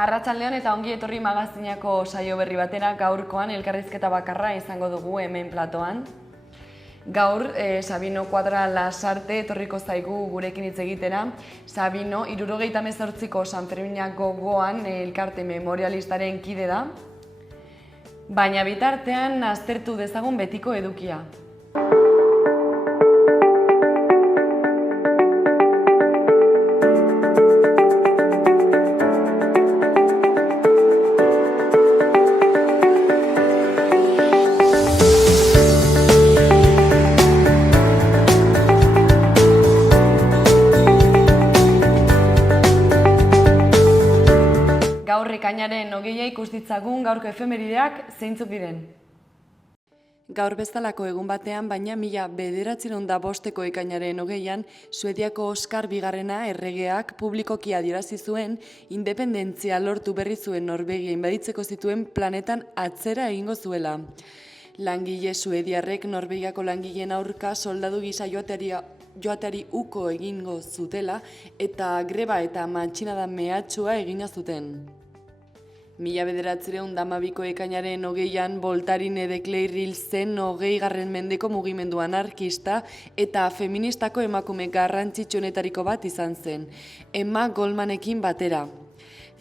Arratsaldeon eta ongi etorri magazinako saio berri batera. Gaurkoan elkarrizketa bakarra izango dugu hemen platoan. Gaur Sabino Kuadra Lasarte etorriko zaigu gurekin hitz egitera. Sabino 78ko Sanferminako gogoan elkarte memorialistaren kide da. Baina bitartean aztertu dezagun betiko edukia. Gaur ekainaren 20 ikus ditzagun gaurko efemerideak zeintzuk diren. Gaur bezalako egun batean, baina 1905ko ekainaren 20an, Suediako Oskar Bigarrena erregeak publikoki adierazi zuen independentzia lortu berri zuen Norvegia inbaditzeko zituen planetan atzera egingo zuela. Langile suediarrek Norvegiako langileen aurka soldadu gisa joateari uko egingo zutela eta greba eta matxinada mehatxua egina zuten. 1912ko ekainaren 20an Voltaire de Cleyre hil zen 20. mendeko mugimendu anarkista eta feministako emakume garrantzitsuenetariko bat izan zen, Emma Goldmanekin batera.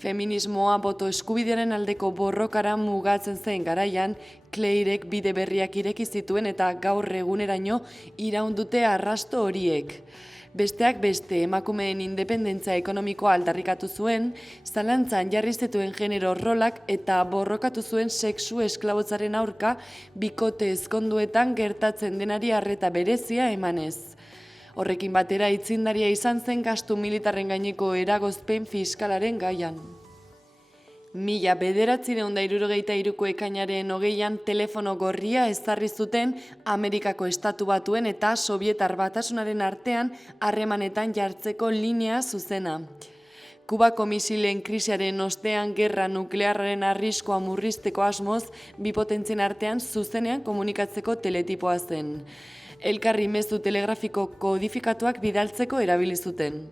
Feminismoa boto eskubidearen aldeko borrokara mugatzen zen garaian, Cleyrek bide berriak ireki zituen eta gaur eguneraino iraun dute arrasto horiek. Besteak beste, emakumeen independentzia ekonomikoa aldarrikatu zuen, zalantzan jarri zituen genero rolak eta borrokatu zuen sexu esklabotzaren aurka bikote ezkonduetan gertatzen denari arreta berezia emanez. Horrekin batera aitzindaria izan zen gastu militarren gaineko eragozpen fiskalaren gaian. 1963ko ekainaren 20an telefono gorria ezarri zuten Amerikako Estatu Batuen eta Sobietar Batasunaren artean harremanetan jartzeko linea zuzena. Kubako misilen krisiaren ostean gerra nuklearraren arriskua murrizteko asmoz, bi potentzien artean zuzenean komunikatzeko teletipoa zen. Elkarri mezu telegrafiko kodifikatuak bidaltzeko erabili zuten.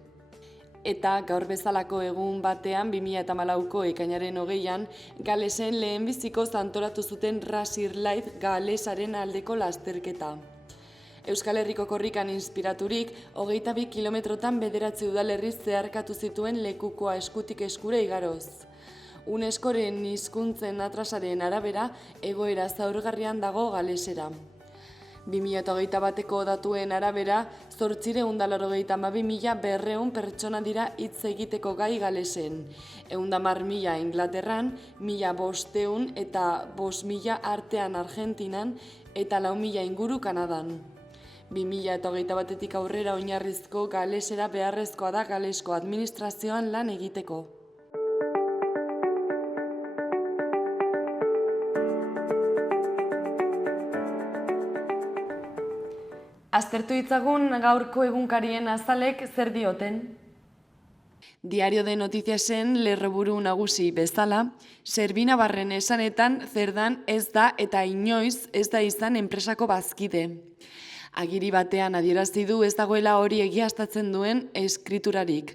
Eta gaur bezalako egun batean 2014ko ekainaren 20an Galesen lehenbiziko antolatu zuten Razir Light galesaren aldeko lasterketa. Euskal Herriko korrikan inspiraturik, 22 kilometrotan 9 udalerri zeharkatu zituen lekukoa eskutik eskura igaroz. UNESCOren hizkuntzen atrasaren arabera, egoera zaurgarrian dago Galesera. 2021ko datuen arabera, 882.200 pertsona dira hitz egiteko gai Galesen. 110.000 Inglaterran, 1.500 eta 5.000 artean Argentinan eta 4.000 inguru Kanadan. 2021tik aurrera oinarrizko galesera beharrezkoa da galesko administrazioan lan egiteko. Aztertu ditzagun gaurko egunkarien azalek zer dioten. Diario de Noticiasen lerroburu nagusi bezala, Servina Barren esanetan Zerdan ez da eta inoiz ez da izan enpresako bazkide. Agiri batean adierazi du ez dagoela hori egiaztatzen duen eskriturarik.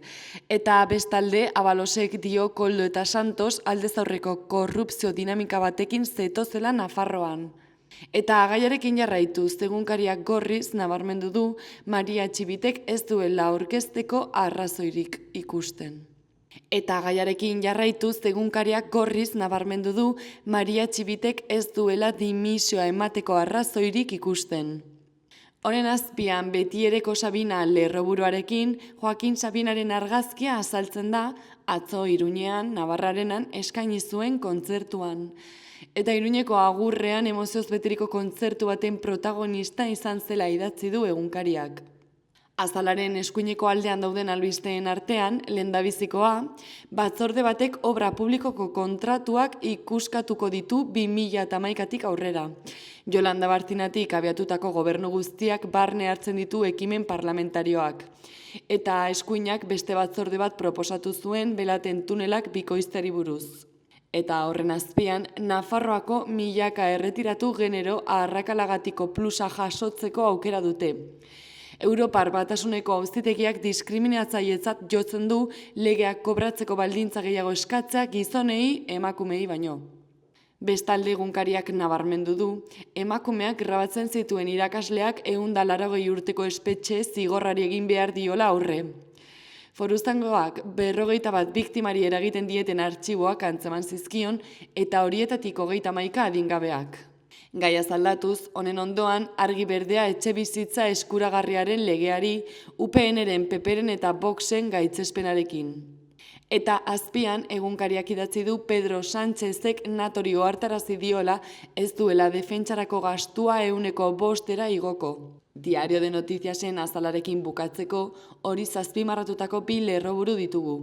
Eta bestalde, Abalosek dio Koldo eta Santos aldez aurreko korrupzio dinamika batekin zetozela Nafarroan. Eta gaiarekin jarraituz, egunkariak gorriz nabarmendu du Maria Txibitek ez duela aurkezteko arrazoirik ikusten. Eta gaiarekin jarraituz, egunkariak gorriz nabarmendu du Maria Txibitek ez duela dimisioa emateko arrazoirik ikusten. Honen azpian betiereko Sabina lerroburuarekin Joakin Sabinaren argazkia azaltzen da atzo Iruñean, Navarrarenan eskaini zuen kontzertuan. Eta Iruñeko agurrean emozioz beteriko kontzertu baten protagonista izan zela idatzi du egunkariak. Azalaren eskuineko aldean dauden albisteen artean, lehendabizikoa, batzorde batek obra publikoko kontratuak ikuskatuko ditu 2011tik aurrera. Jolanda Bartinatik abiatutako gobernu guztiak barne hartzen ditu ekimen parlamentarioak. Eta eskuinak beste batzorde bat proposatu zuen Belaten tunelak bikoizteari buruz. Eta horren azpian, Nafarroako milaka erretiratu genero arrakalagatiko plusa jasotzeko aukera dute. Europar Batasuneko Auzitegiak diskriminatzailetzat jotzen du legeak kobratzeko baldintza gehiago eskatzea gizonei emakumei baino. Bestalde egunkariak nabarmendu du, emakumeak grabatzen zituen irakasleak 180 urteko espetxe zigorrari egin behar diola aurre. Foruztangoak 41 biktimari eragiten dieten artxiboak antzeman zizkion eta horietatik 31 adingabeak. Gaia aldatuz, honen ondoan, argi berdea etxebizitza eskuragarriaren legeari, UPN-ren, PP-ren eta Voxen gaitzespenarekin. Eta azpian, egunkariak idatzi du Pedro Sánchezek natori ohartarazi diola ez duela defentsarako gastua 5% igoko. Diario de Noticiasen azalarekin bukatzeko, hori azpimarratutako 2 lerroburu ditugu.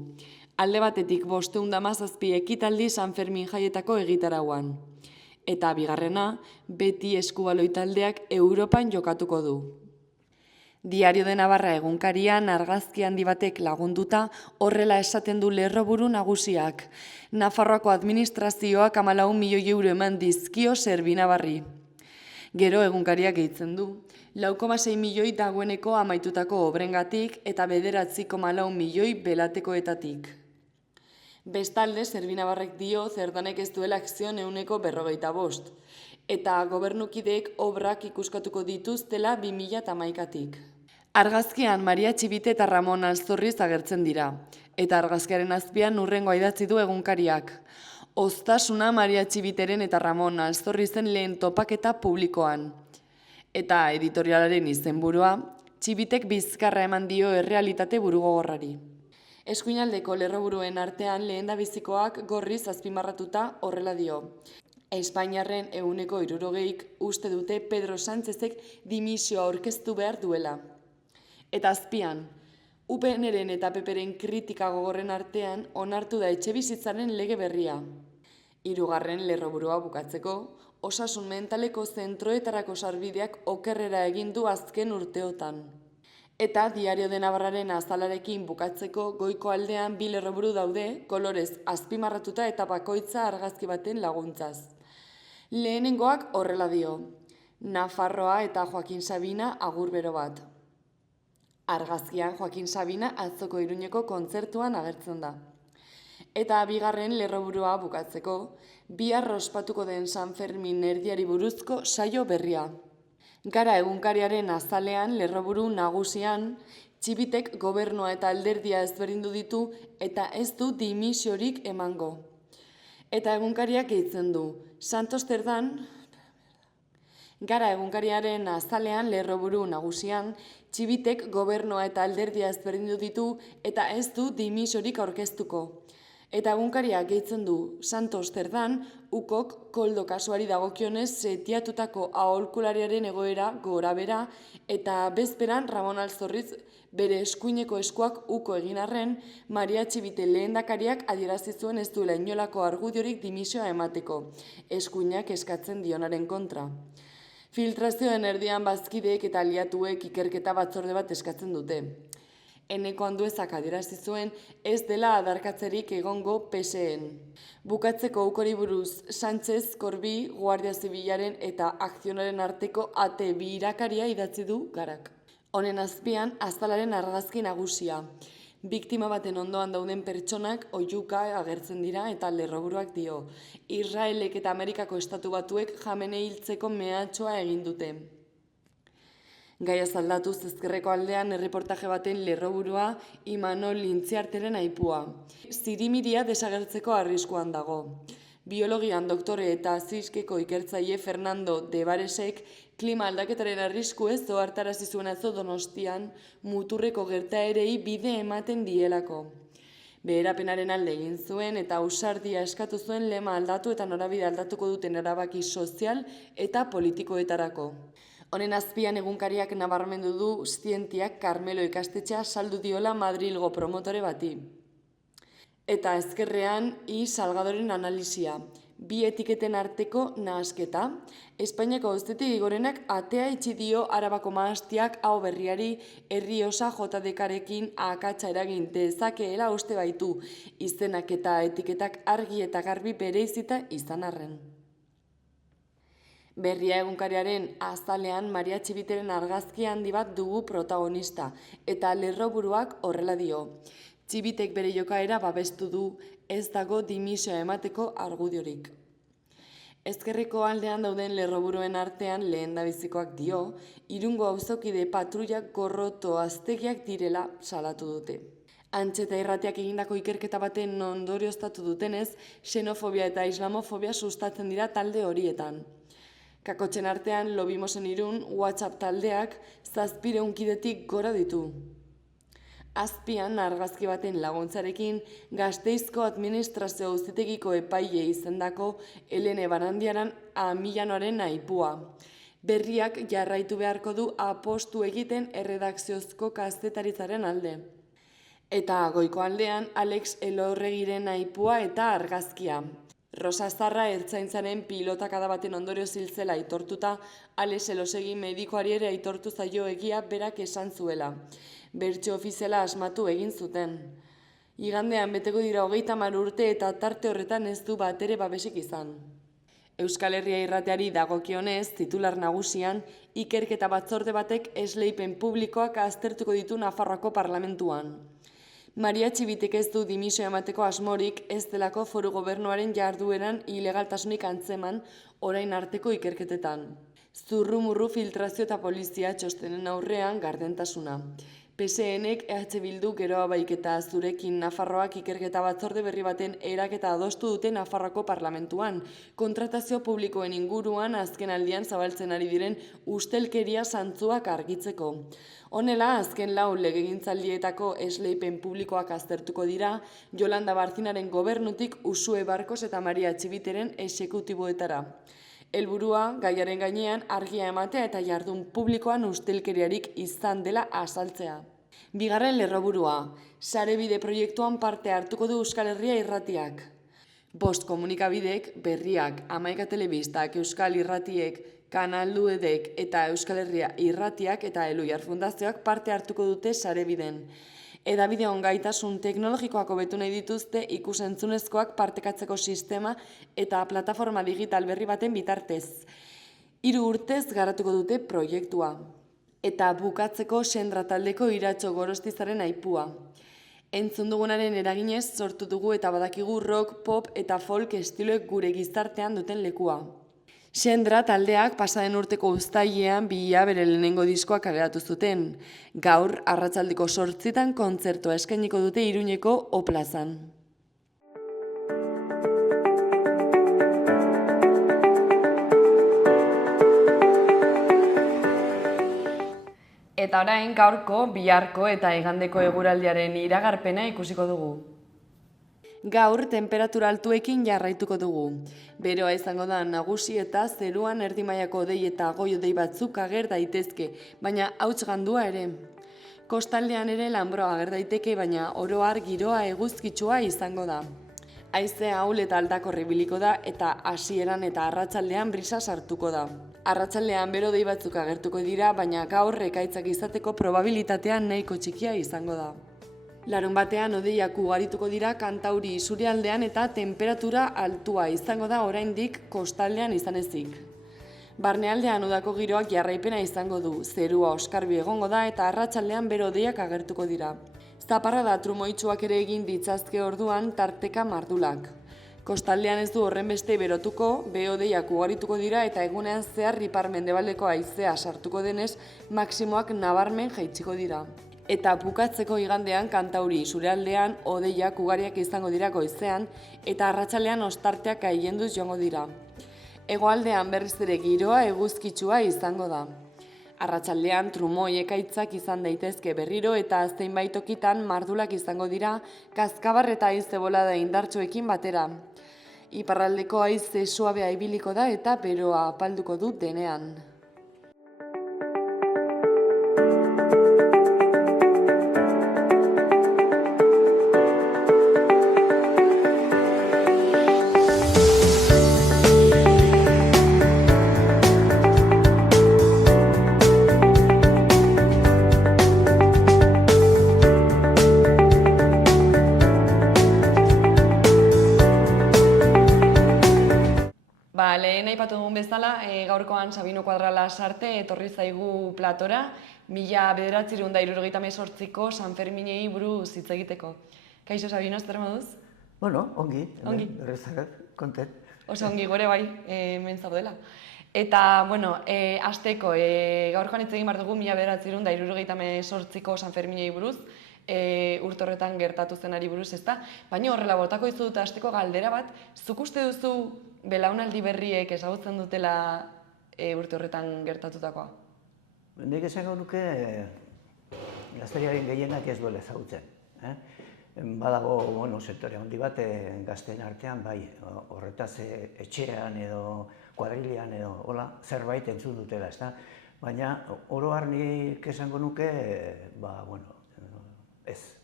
Alde batetik 517 ekitaldi San Fermin jaietako egitarauan. Eta bigarrena, beti eskubaloi taldeak Europan jokatuko du. Diario de Navarra egunkarian argazki handi batek lagunduta horrela esaten du lerroburu nagusiak. Nafarroako administrazioak 14 milioi euro eman dizkio Servinabarri. Gero egunkariak gehitzen du. 4,6 milioi dagoeneko amaitutako obrengatik eta 9,4 milioi belatekoetatik. Bestalde, Servinabarrek dio zerdanek ez duela akzioen 145, eta gobernukideek obrak ikuskatuko dituztela 2011tik. Argazkian Maria Txibite eta Ramon Alzorriz agertzen dira, eta argazkiaren azpian hurrengoa idatzi du egunkariak. Oztasuna Maria Txibiteren eta Ramon Alzorrizen lehen topaketa publikoan. Eta editorialaren izenburua, Txibitek bizkarra eman dio errealitate burugogorrari. Eskuinaldeko lerroburuen artean lehendabizikoak gorriz azpimarratuta horrela dio. Espainiarren 60%ik uste dute Pedro Sánchezek dimisioa aurkeztu behar duela. Eta azpian, UPN-ren eta PP-ren kritika gogorren artean onartu da etxebizitzaren lege berria. 3. lerroburua bukatzeko, osasun mentaleko zentroetarako sarbideak okerrera egin du azken urteotan. Eta Diario de Navarraren azalarekin bukatzeko goiko aldean 2 lerroburu daude, kolorez azpimarratuta eta bakoitza argazki baten laguntzaz. Lehenengoak horrela dio, Nafarroa eta Joaquin Sabina agur bero bat. Argazkian Joaquin Sabina atzoko Iruñeko kontzertuan agertzen da. Eta 2. lerroburua bukatzeko, bihar ospatuko den San Fermin erdiari buruzko saio berria. Gara egunkariaren azalean, lerroburu nagusian, Txibitek gobernua eta alderdia ezberdindu ditu eta ez du dimisiorik emango. Eta egunkariak gehitzen du, Santos Terdan, Gara egunkariaren azalean, lerroburu nagusian, Txibitek gobernua eta alderdia ezberdindu ditu eta ez du dimisiorik aurkeztuko. Eta egunkariak gehitzen du, Santos Terdan, ukok koldo kasuari dagokionez setiatutako aholkulariaren egoera gorabera eta bezperan Ramon Alzorriz bere eskuineko eskuak uko egin arren, Maria Txibite lehendakariak adierazi zuen ez duela inolako argudiorik dimisioa emateko, eskuinak eskatzen dionaren kontra. Filtrazioen erdian bazkideek eta aliatuek ikerketa batzorde bat eskatzen dute. Eneko Anduezak adierazi zuen ez dela adarkatzerik egongo PSN. Bukatzeko ukori buruz Sánchez, Korbi, Guardia Zibilaren eta Akzionaren arteko ate birakaria idatzi du Garak. Honen azpian, azalaren argazki nagusia. Biktima baten ondoan dauden pertsonak oihuka agertzen dira eta lerroburuak dio. Israelek eta Amerikako Estatu Batuek Jamenei hiltzeko mehatxoa egin dute. Gaia aldatuz ezkerreko aldean erreportaje baten lerroburua Imanol Lintziarteren aipua. Zirimiria desagertzeko arriskuan dago. Biologian doktore eta Ziskeko ikertzaile Fernando de Baresek klima aldaketaren arrisku ez ohartarazi zuen atzo Donostian muturreko gertaerei bide ematen dielako. Beherapenaren alde egin zuen eta ausardia eskatu zuen lema aldatu eta norabide aldatuko duten erabaki sozial eta politikoetarako. Honen azpian egunkariak nabarmendu du zientiak Karmelo ikastetxea saldu diola Madrilgo promotore bati. Eta ezkerrean, Salgadoren analisia. 2 etiketen arteko nahasketa. Espainiako Auzitegi Gorenak atea itxi dio Arabako mahastiak hau berriari Errioxa JDKarekin akatsa eragin dezakeela uste baitu, izenak eta etiketak argi eta garbi bereizita izan arren. Berria egunkariaren azalean Maria Txibiteren argazki handi bat dugu protagonista, eta lerroburuak horrela dio. Txibitek bere jokaera babestu du, ez dago dimisioa emateko argudiorik. Ezkerreko aldean dauden lerroburuen artean lehendabizikoak dio, Irungo auzokide patruiak gorroto aztegiak direla salatu dute. Antxeta Irratiak egindako ikerketa baten ondorioztatu dutenez, xenofobia eta islamofobia sustatzen dira talde horietan. Kakotxen artean Lobimosen Irun WhatsApp taldeak 700 kidetik gora ditu. Azpian argazki baten laguntzarekin Gasteizko administrazio auzitegiko epaile izendako Elene Barandiaran Amillanoaren aipua. Berriak jarraitu beharko du apostu egiten erredakziozko kazetaritzaren alde. Eta goiko aldean Alex Elorregiren aipua eta argazkia. Rosa Zarra ertzaintzaren pilotakada baten ondorio ziltzela aitortuta, Alex Elosegi medikoari ere aitortu zaio egia berak esan zuela. Bertso ofiziala asmatu egin zuten. Igandean beteko dira 30 urte eta tarte horretan ez du batere babesik izan. Euskal Herria Irratiari dagokionez, titular nagusian, ikerketa batzorde batek esleipen publikoak aztertuko ditu Nafarroako parlamentuan. Maria Txibitek ez du dimisioa emateko asmorik ez delako foru gobernuaren jardueran ilegaltasunik antzeman orain arteko ikerketetan. Zurrumurru filtrazio eta polizia txostenen aurrean gardentasuna. PSNek EH Bildu Geroa Baiketa Zurekin Nafarroak ikerketa batzorde berri baten eraketa adostu dute Nafarroako parlamentuan, kontratazio publikoen inguruan azken aldian zabaltzen ari diren ustelkeria zantzuak argitzeko. Honela, azken 4 legegintzaldietako esleipen publikoak aztertuko dira, Jolanda Barzinaren gobernutik Usue Barkos eta Maria Txibiteren exekutiboetara. Helburua gaiaren gainean argia ematea eta jardun publikoan ustelkeriarik izan dela azaltzea. Bigarren lerroburua, Sarebide proiektuan parte hartuko du Euskal Herria Irratiak. 5 komunikabidek, Berriak, Hamaika Telebistak, Euskal Irratiek, Kanal Duedek eta Euskal Herria Irratiak eta Eluiar Fundazioak parte hartuko dute Sarebiden. Edabideon gaitasun teknologikoak hobetu nahi dituzte ikus-entzunezkoak partekatzeko sistema eta plataforma digital berri baten bitartez. 3 urtez garatuko dute proiektua. Eta bukatzeko Sendra taldeko Iratxo Gorostizaren aipua. Entzun dugunaren eraginez sortu dugu eta badakigu rock, pop eta folk estiloek gure gizartean duten lekua. Sendra taldeak pasaden urteko uztailean bere lehenengo diskoa kaleratu zuten. Gaur, arratsaldeko 8 kontzertua eskainiko dute Iruñeko O plazan. Eta orain gaurko, biharko eta igandeko eguraldiaren iragarpena ikusiko dugu. Gaur temperatura altuekin jarraituko dugu. Beroa izango da nagusi eta zeruan erdi mailako hodei eta goi hodei batzuk ager daitezke, baina hauts gandua ere. Kostaldean ere lanbroa ager daiteke, baina oro har giroa eguzkitsua izango da. Haize ahul eta aldakor ibiliko da eta hasieran eta arratsaldean brisa sartuko da. Arratsaldean bero hodei batzuk agertuko dira, baina gaur ekaitzak izateko probabilitatea nahiko txikia izango da. Larunbatean hodeiak ugarituko dira Kantauri isurialdean eta temperatura altua izango da oraindik kostaldean izan ezik. Barnealdean udako giroak jarraipena izango du, zerua oskarbi egongo da eta arratsaldean bero hodeiak agertuko dira. Zaparrada trumoitsuak ere egin ditzazke orduan tarteka mardulak. Kostaldean ez du horren beste berotuko, behe-hodeiak ugarituko dira eta egunean zehar ipar-mendebaldeko haizea sartuko denez, maksimoak nabarmen jaitsiko dira. Eta bukatzeko igandean Kantauri isurialdean hodeiak ugariak izango dira goizean eta arratsaldean ostarteak aienduz joango dira. Hegoaldean berriz ere giroa eguzkitsua izango da. Arratsaldean trumoi ekaitzak izan daitezke berriro eta zenbait tokitan mardulak izango dira kazkabar eta haize bolada indartsuekin batera. Iparraldeko haize suabea ibiliko da eta beroa apalduko du denean. Lehen aipatu dugun bezala, gaurkoan Sabino Kuadrala Sarte etorri zaigu platora, 1978ko San Ferminei buruz hitz egiteko. Kaixo Sabino, zer moduz? Bueno, ongi, berrezagat, kontent. Oso ongi gore bai, hemen zaudela. Eta, bueno, hasteko, gaurkoan hitz egin behar dugu 1978ko San Ferminei buruz, urte horretan gertatu zenari buruz, ezta? Baina horrela botako dizu dut hasteko galdera bat, zuk uste duzu belaunaldi berriek ezagutzen dutela urte horretan gertatutakoa? Nik esango nuke gazteriaren gehienak ez duela ezagutzen. Badago sektore handi bat gazteen artean, bai, horretaz etxean edo kuadrilean edo zerbait entzun dutela, ezta? Baina oro har nik esango nuke, ez.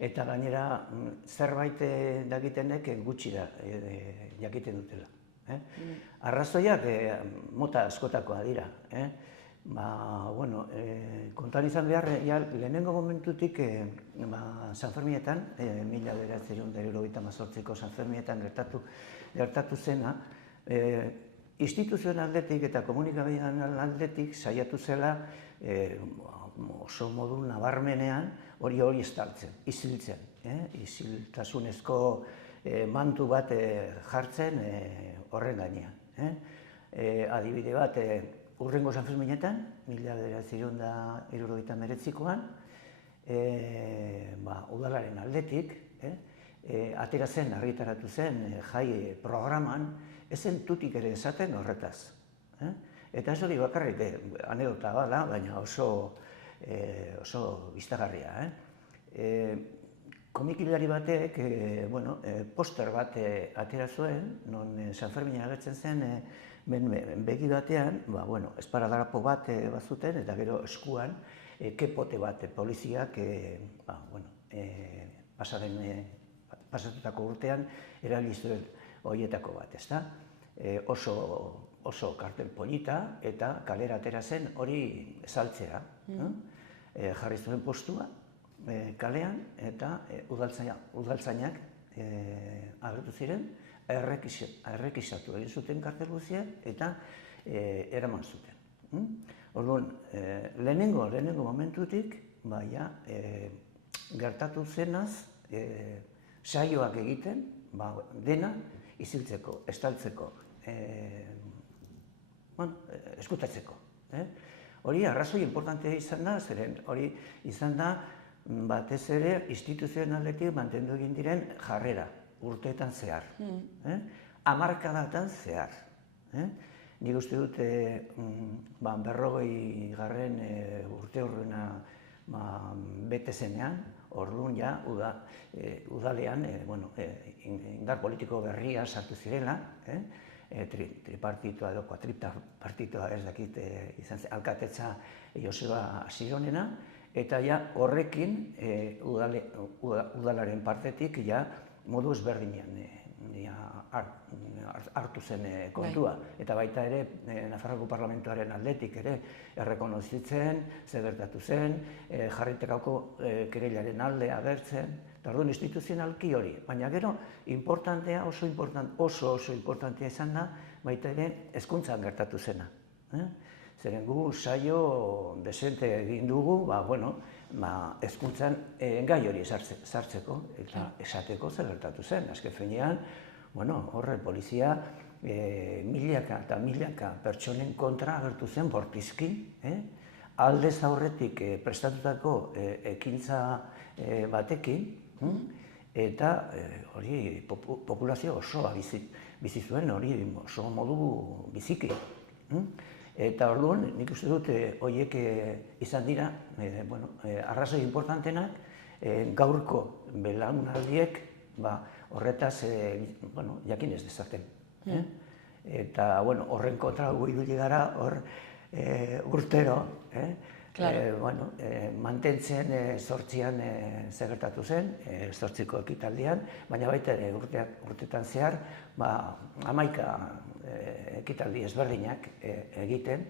Eta gainera zerbait dakitenek gutxi da jakiten dutela. Arrazoiak mota askotakoa dira. Kontuan izan behar, lehenengo momentutik San Ferminetan, 1978ko San Ferminetan gertatu zena, instituzioen aldetik eta komunikabidean aldetik saiatu zela oso modu nabarmenean hori estaltzen, isiltzen, isiltasunezko mantu bat jartzen horren gainean. Adibide bat, urrengo San Ferminetan, 1979koan, udalaren aldetik, atera zen, argitaratu zen, jai programan, ezen tutik ere esaten horretaz. Eta ez hori bakarrik, anedota bada, baina oso biztagarria. Komikilari batek poster bat atera zuen, non San Fermina agertzen zen, begi batean, esparadrapo bat bazuten, eta gero eskuan, kepote bat poliziak pasatutako urtean erabilizuen horietako bat, ezta? Oso kartel polita eta kalera atera zen hori saltzea. Jarri zuen postua kalean eta udaltzainak agertu ziren, errekisatu egin zuten kartel guztia eta eraman zuten. Orduan, lehenengo momentutik gertatu zenaz saioak egiten dena isiltzeko, estaltzeko, eskutatzeko. Hori arrazoi importantea izan da, zeren hori izan da batez ere instituzionaletik mantendu egin diren jarrera, urteetan zehar, hamarkadatan zehar. Nik uste dut 40. Urte horrena bete zenean, orduan ja udalean indar politiko berria sartu zirela, tripartitoa edo kuatripartitoa ez dakit izan zen, alkatetza Joseba Asironena, eta ja horrekin udalaren partetik ja modu ezberdinean hartu zen kontua. Eta baita ere, Nafarroko Parlamentuaren aldetik ere errekonozitzen, zer gertatu zen, jarritekako kereilaren alde agertzen, eta orduan instituzionalki hori. Baina gero, oso importantea izan da, baita ere, hezkuntzan gertatu zena. Zeren gu saio desente egin dugu, hezkuntzan gai hori sartzeko eta esateko zer gertatu zen. Azken finean, horre polizia milaka eta milaka pertsonen kontra agertu zen bortizki, aldez aurretik prestatutako ekintza batekin, eta hori populazio osoa bizi zuen, hori oso modu biziki. Eta orduan, nik uste dut horiek izan dira, arrazoi importantenak, gaurko belaunaldiek horretaz jakin ez dezaten. Eta horren kontra ibili gara hor urtero, mantentzen 8an zer gertatu zen, 8ko ekitaldian, baina baita ere urtetan zehar 11 ekitaldi ezberdinak egiten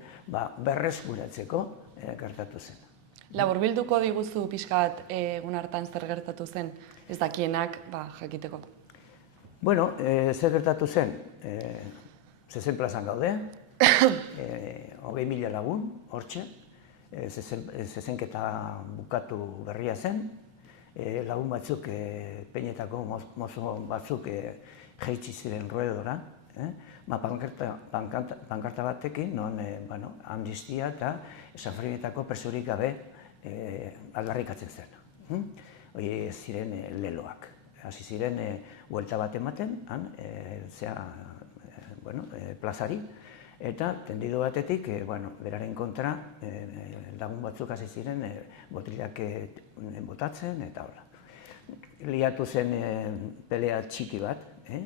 berreskuratzeko gertatu zen. Laburbilduko diguzu pixka bat egun hartan zer gertatu zen, ez dakienak jakiteko? Zer gertatu zen? zezen plazan gaude, 20.000 lagun, hortxe, zezenketa bukatu berria zen, lagun batzuk, peinetako mozo batzuk jaitsi ziren ruedora, pankarta batekin, non amnistia eta sufrimenetako presurik gabe aldarrikatzen zen. Hori ziren leloak. Hasi ziren huelta bat ematen, plazari, eta tendido batetik, beraren kontra, lagun batzuk hasi ziren botilak botatzen, eta hola. Liatu zen pelea txiki bat,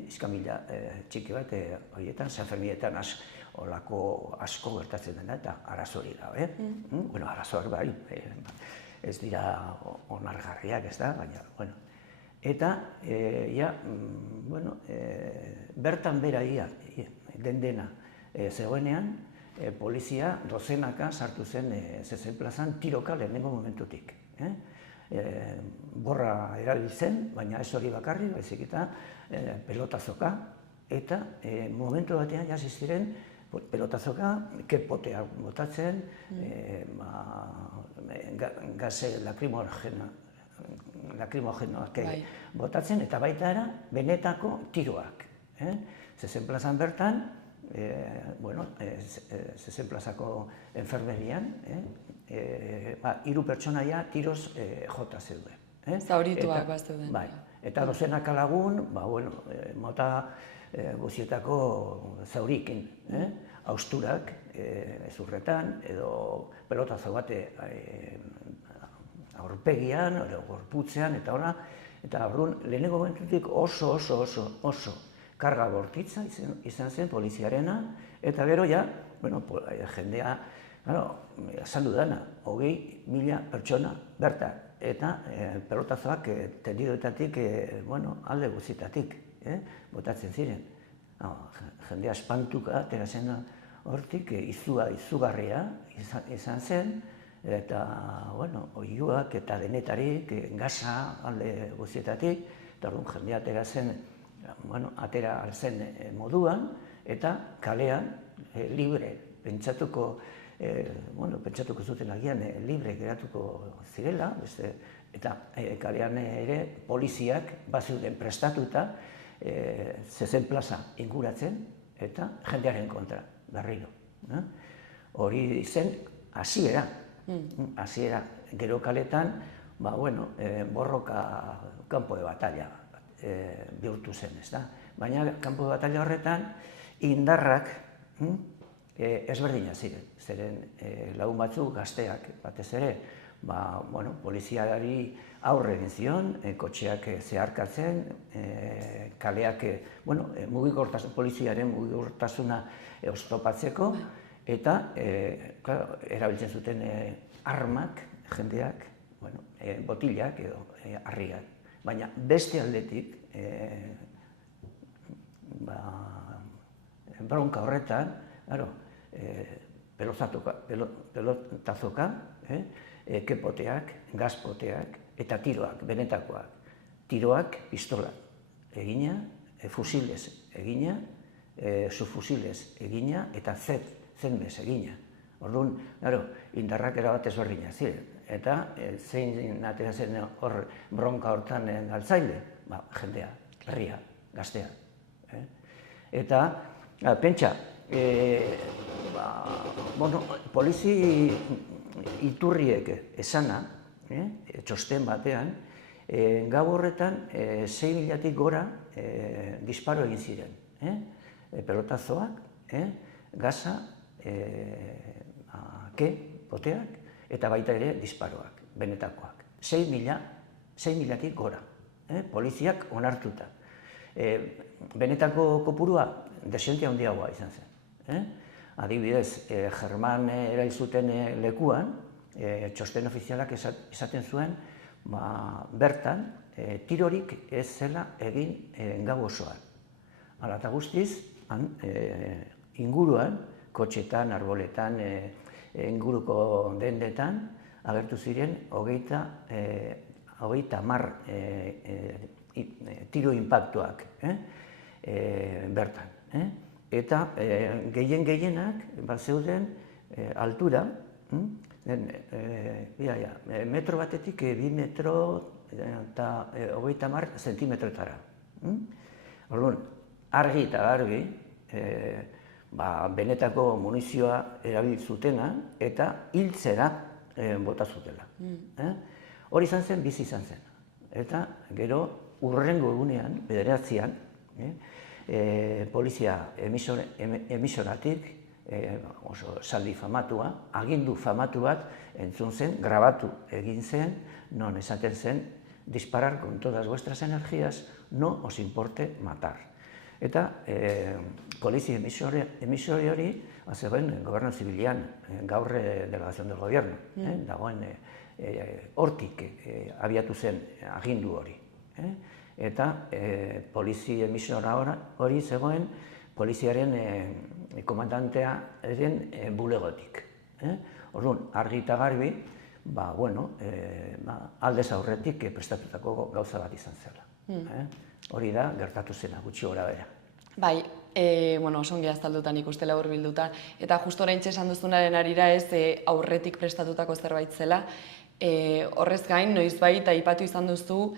iskamila txiki bat, horietan, Sanferminetan olako asko gertatzen dena, eta arazorik gabe. Arazoak bai, ez dira onargarriak, ez da, baina, eta, bertan bera dena zegoenean, polizia dozenaka sartu zen zezen plazan tiroka lehenengo momentutik. Borra erabiltzen, baina ez hori bakarri, baizik eta pelotazoka, eta momentu batean jasi ziren pelotazoka, kepotea botatzen, gaze lakrimogenoak botatzen, eta baita era benetako tiroak. Zezen plazan bertan, zezen plazako enfermerian, 3 pertsonaia tiroz jota zeuden. Zaurituak bazteuden. Bai, eta dozenaka lagun, mota guzietako zaurikin, hausturak ezurretan, edo pelotazo bate aurpegian, gorputzean, eta hola, eta lehenengo momentutik oso karga bortitza izan zen poliziarena, eta gero jendea, azaldu dana, 20.000 pertsona berta, eta pelotazoak tendidoetatik, alde guztietatik, botatzen ziren. Jendea espantuka, atera zen hortik, izugarria izan zen, eta, oihuak eta denetarik, gaza alde guztietatik, eta jendea atera zen moduan, eta kalean, libre, pentsatuko zuten agian libre geratuko zirela, eta kalean ere poliziak bazeuden prestatuta zezen plaza inguratzen eta jendearen kontra, berriro. Hori zen hasiera, gero kaletan, borroka kanpo de batalla bihurtu zen, ez da? Baina kanpo de batalla horretan indarrak ezberdina ziren, zeren lagun batzuk gazteak batez ere, poliziari aurre egin zion, kotxeak zeharkatzen, kaleak, poliziaren mugikortasuna oztopatzeko, eta erabiltzen zuten armak, jendeak, botilak edo harriak. Baina beste aldetik, bronka horretan, pelotazoka, kepoteak, gazpoteak eta tiroak, benetakoak. Tiroak pistola egina, fusilez egina, subfusilez egina eta zenbez egina. Orduan, indarrak erabat ezberdina ziren. Eta zein atera zen hor bronka hortan galtzaile? Jendea, herria, gaztea. Eta, pentsa, polizi iturriek esana, txosten batean, gau horretan 6.000-tik gora disparo egin ziren. Pelotazoak, gaza, poteak, eta baita ere disparoak, benetakoak. 6.000-tik gora, poliziak onartuta. Benetako kopurua desientia handiagoa izan zen. Adibidez, German erail zuten lekuan, txosten ofizialak esaten zuen, bertan tirorik ez zela egin gau osoan. Hala eta guztiz, inguruan, kotxetan, arboletan, inguruko dendetan, agertu ziren 30 tiro inpaktuak bertan. eta gehienak zeuden altura, metro batetik 2 metro eta 30 zentimetrotara. Orduan, argi eta garbi, benetako munizioa erabili zutena eta hiltzera bota zutela. Hori izan zen, bizi izan zen. Eta gero hurrengo egunean, 9an, polizia emisoratik, oso esaldi famatua, agindu famatu bat entzun zen, grabatu egin zen, non esaten zen, disparar con todas vuestras energías, no os importe matar. Eta polizia emisori hori zegoen gobernu zibilian, gaur delegación del gobierno, dagoen hortik abiatu zen agindu hori. Eta polizia emisora hori zegoen poliziaren komandantearen bulegotik. Orduan, argi eta garbi, aldez aurretik prestatutako gauza bat izan zela. Hori da, gertatu zena, gutxi gora bera. Bai, osongi azaldutan ikustela hurbilduta, eta justo oraintxe esan duzunaren arira ez aurretik prestatutako zerbait zela. Horrez gain, noizbait aipatu izan duzu,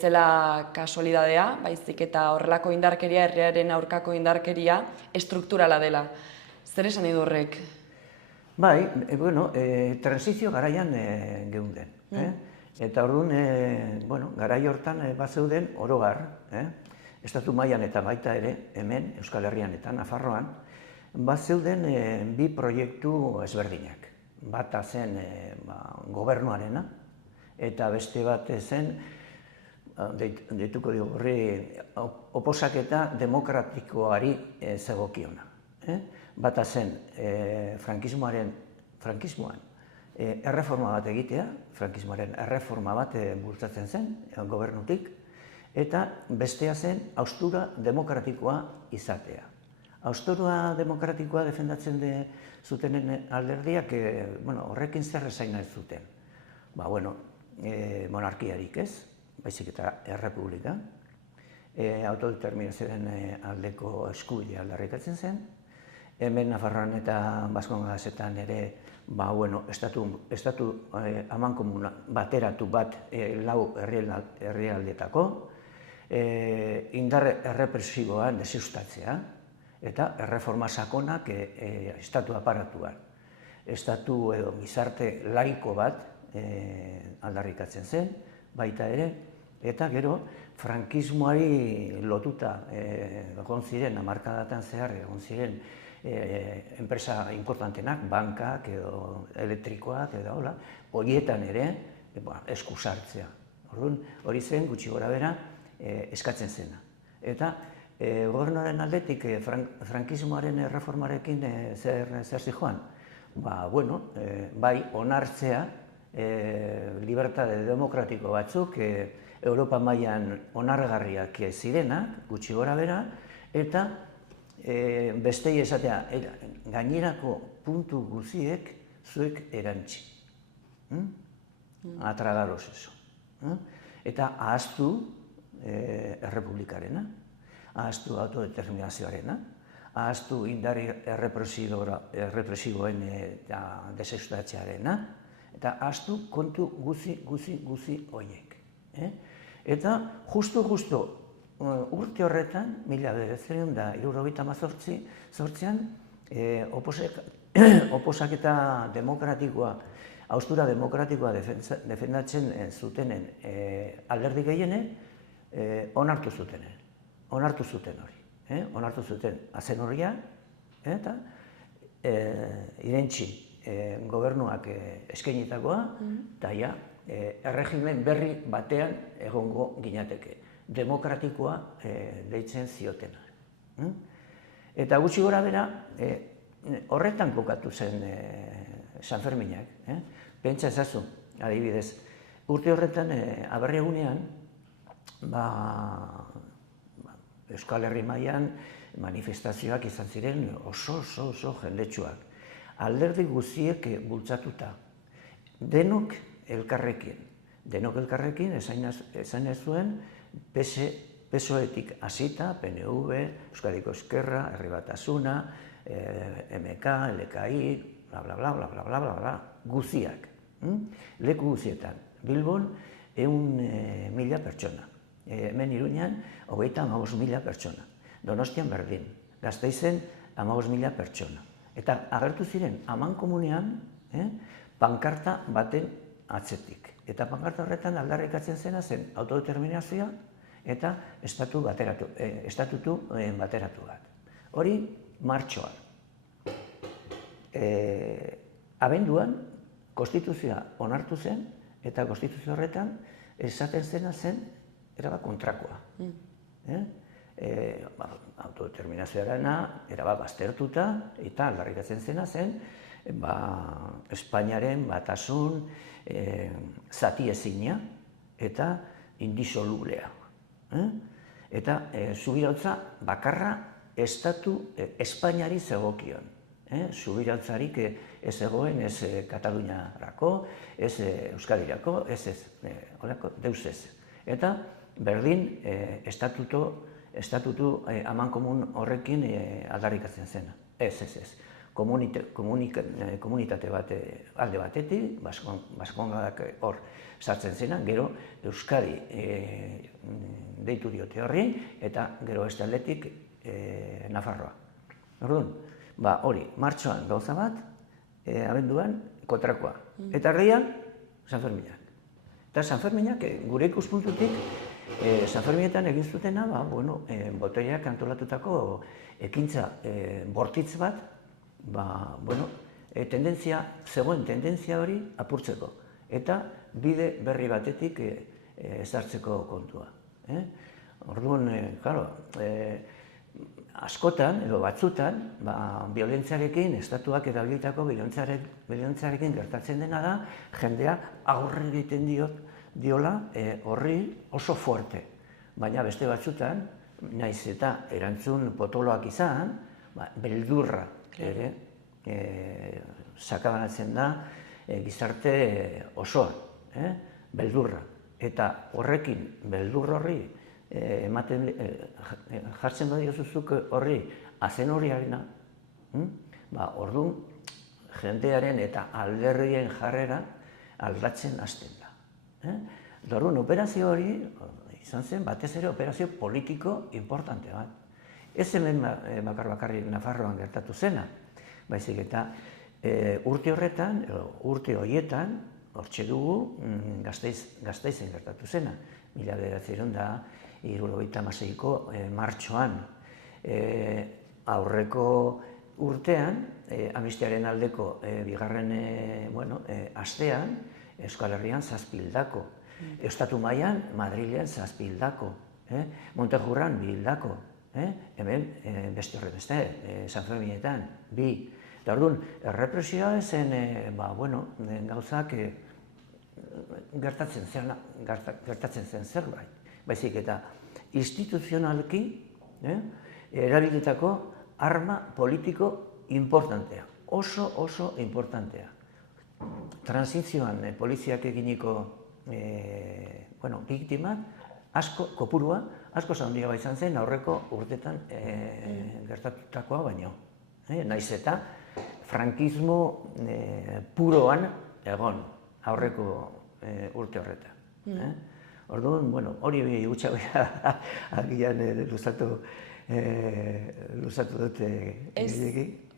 zela kasualidadea, baizik eta horrelako indarkeria, herriaren aurkako indarkeria, estrukturala dela. Zer esan edo horrek? Bai, transizio garaian geunden. Eta orduan, garai hortan bazeuden orogar, estatu mailan eta baita ere, hemen, Euskal Herrian eta Nafarroan, bazeuden bi proiektu ezberdinak. Bata zen gobernuarena, eta beste bat zen, deituko dugu horri, oposaketa demokratikoari zegokiona. Bata zen frankismoan erreforma bat egitea, frankismoaren erreforma bat bultzatzen zen gobernutik, eta bestea zen haustura demokratikoa izatea. Haustura demokratikoa defendatzen zutenen alderdiak horrekin zer esaina ez zuten. Monarkiarik ez, baizik eta errepublika, autodeterminazioaren aldeko eskubidea aldarrikatzen zen, hemen Nafarroan eta Baskongasetan ere estatu amankomuna bateratu bat lau herrialdeetako, indar errepresiboan desustatzea, eta erreforma sakonak estatu aparatuan. Estatu edo gizarte laiko bat aldarrikatzen zen, baita ere, eta gero frankismoari lotuta egon ziren, hamarkadatan zehar egon ziren enpresa importantenak, bankak edo elektrikoak edo hola, horietan ere esku sartzea. Hori zen gutxi gora bera eskatzen zena. Eta gobernuaren aldetik frankismoaren erreformarekin zer zijoan? Bai, onartzea libertade demokratiko batzuk Europa mailan onargarriak zirenak, gutxi gora bera, eta bestei esatea, gainerako puntu guziek zuek erantzi. Atragaros eso. Eta ahaztu errepublikarena, ahaztu autodeterminazioarena, ahaztu indar errepresiboen eta desustatzearena, eta ahaztu kontu guzi horiek. Eta justu urte horretan, 1978an, oposaketa demokratikoa, haustura demokratikoa defendatzen zutenen alderdi gehienek onartu zuten hori. Onartu zuten azen horria, eta irentzi gobernuak eskainitakoa, eta erregimen berri batean egongo ginateke. Demokratikoa deitzen ziotena. Eta gutxi gora bera, horretan kokatu zen San Ferminak. Pentsa ezazu, adibidez, urte horretan, aberri egunean, Euskal Herri mailan manifestazioak izan ziren oso jendetsuak. Alderdi guziek bultzatuta. Denok elkarrekin esan ez zuen PSOEtik hasita, PNV, Euskadiko Ezkerra, Herri Batasuna, MK, LKI, bla, bla, bla, bla, bla, bla, bla, bla, guziak. Leku guzietan, Bilbon 100.000 pertsona. Hemen Iruñan, 35.000 pertsona. Donostian berdin, Gasteizen 15.000 pertsona. Eta agertu ziren amankomunean pankarta baten atzetik. Eta pankarta horretan aldarrikatzen zena zen autodeterminazioa eta estatutu bateratu bat. Hori martxoan. Abenduan, konstituzioa onartu zen, eta konstituzio horretan esaten zena zen erabat kontrakoa. Autodeterminazioarena erabat baztertuta eta aldarrikatzen zena zen Espainiaren batasun zati ezina eta indisolublea. Eta subirautza bakarra estatu Espainiari zegokion. Subirautzarik ez egoen ez Kataluniarako, ez Euskadirako, ez deus ez. Eta berdin estatutu amankomun horrekin aldarrikatzen zena. Ez. Komunitate bat alde batetik, Baskongadak hor sartzen zena, gero Euskadi deitu diote horri, eta gero beste aldetik Nafarroa. Orduan, hori, martxoan gauza bat, abenduan kontrakoa. Eta herrian, San Ferminak. Eta San Ferminak, gure ikuspuntutik, San Ferminetan egin zutena, botoiak antolatutako ekintza bortitz bat, zegoen tendentzia hori apurtzeko. Eta bide berri batetik ezartzeko kontua. Orduan, askotan, edo batzutan, biolentziarekin, estatuak erabilitako biolentziarekin gertatzen dena da, jendea aurre egiten diola horri oso fuerte. Baina beste batzutan, naiz eta erantzun potoloak izan, beldurra ere sakabanatzen da gizarte osoan, beldurra. Eta horrekin, beldur horri, jartzen badiozuzuk horri azen horiarena, orduan jendearen eta alderrien jarrera aldatzen hasten da. Orduan operazio hori izan zen batez ere operazio politiko importante bat. Ez hemen bakarrik Nafarroan gertatu zena, baizik eta urte horretan, urte horietan, hortxe dugu Gasteizen gertatu zena, 1976ko martxoan. Aurreko urtean, amnistiaren aldeko bigarren astean, Euskal Herrian 7 hildako. Estatu mailan Madrilen 7 hildako. Montejurran 2 hildako. Hemen beste horretazte, San Ferminetan 2. Eta orduan, errepresioa zen gauzak gertatzen zen zerbait. Baizik eta instituzionalki erabilitako arma politiko importantea, oso importantea. Transizioan poliziak eginiko biktimak, kopurua, asko handiagoa izan zen aurreko urtetan gertatutakoa baino. Naiz eta frankismo puroan egon aurreko urte horretan. Orduan, hori gutxago agian luzatu dute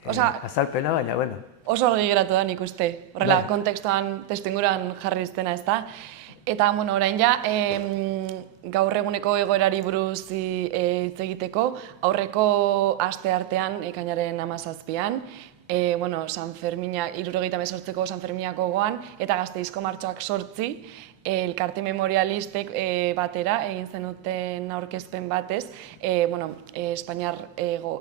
azalpena, baina, Oso argi geratu da nik uste, horrela, kontekstuan, testuinguruan jarri iztena, ez da? Eta, orain ja, gaur eguneko egoerari buruz hitz egiteko, aurreko aste artean, ekainaren 17an, San Ferminak, 78ko San Ferminak gogoan, eta Gasteizko martxoak 8, elkarte memorialistek batera, egin zenuten aurkezpen batez,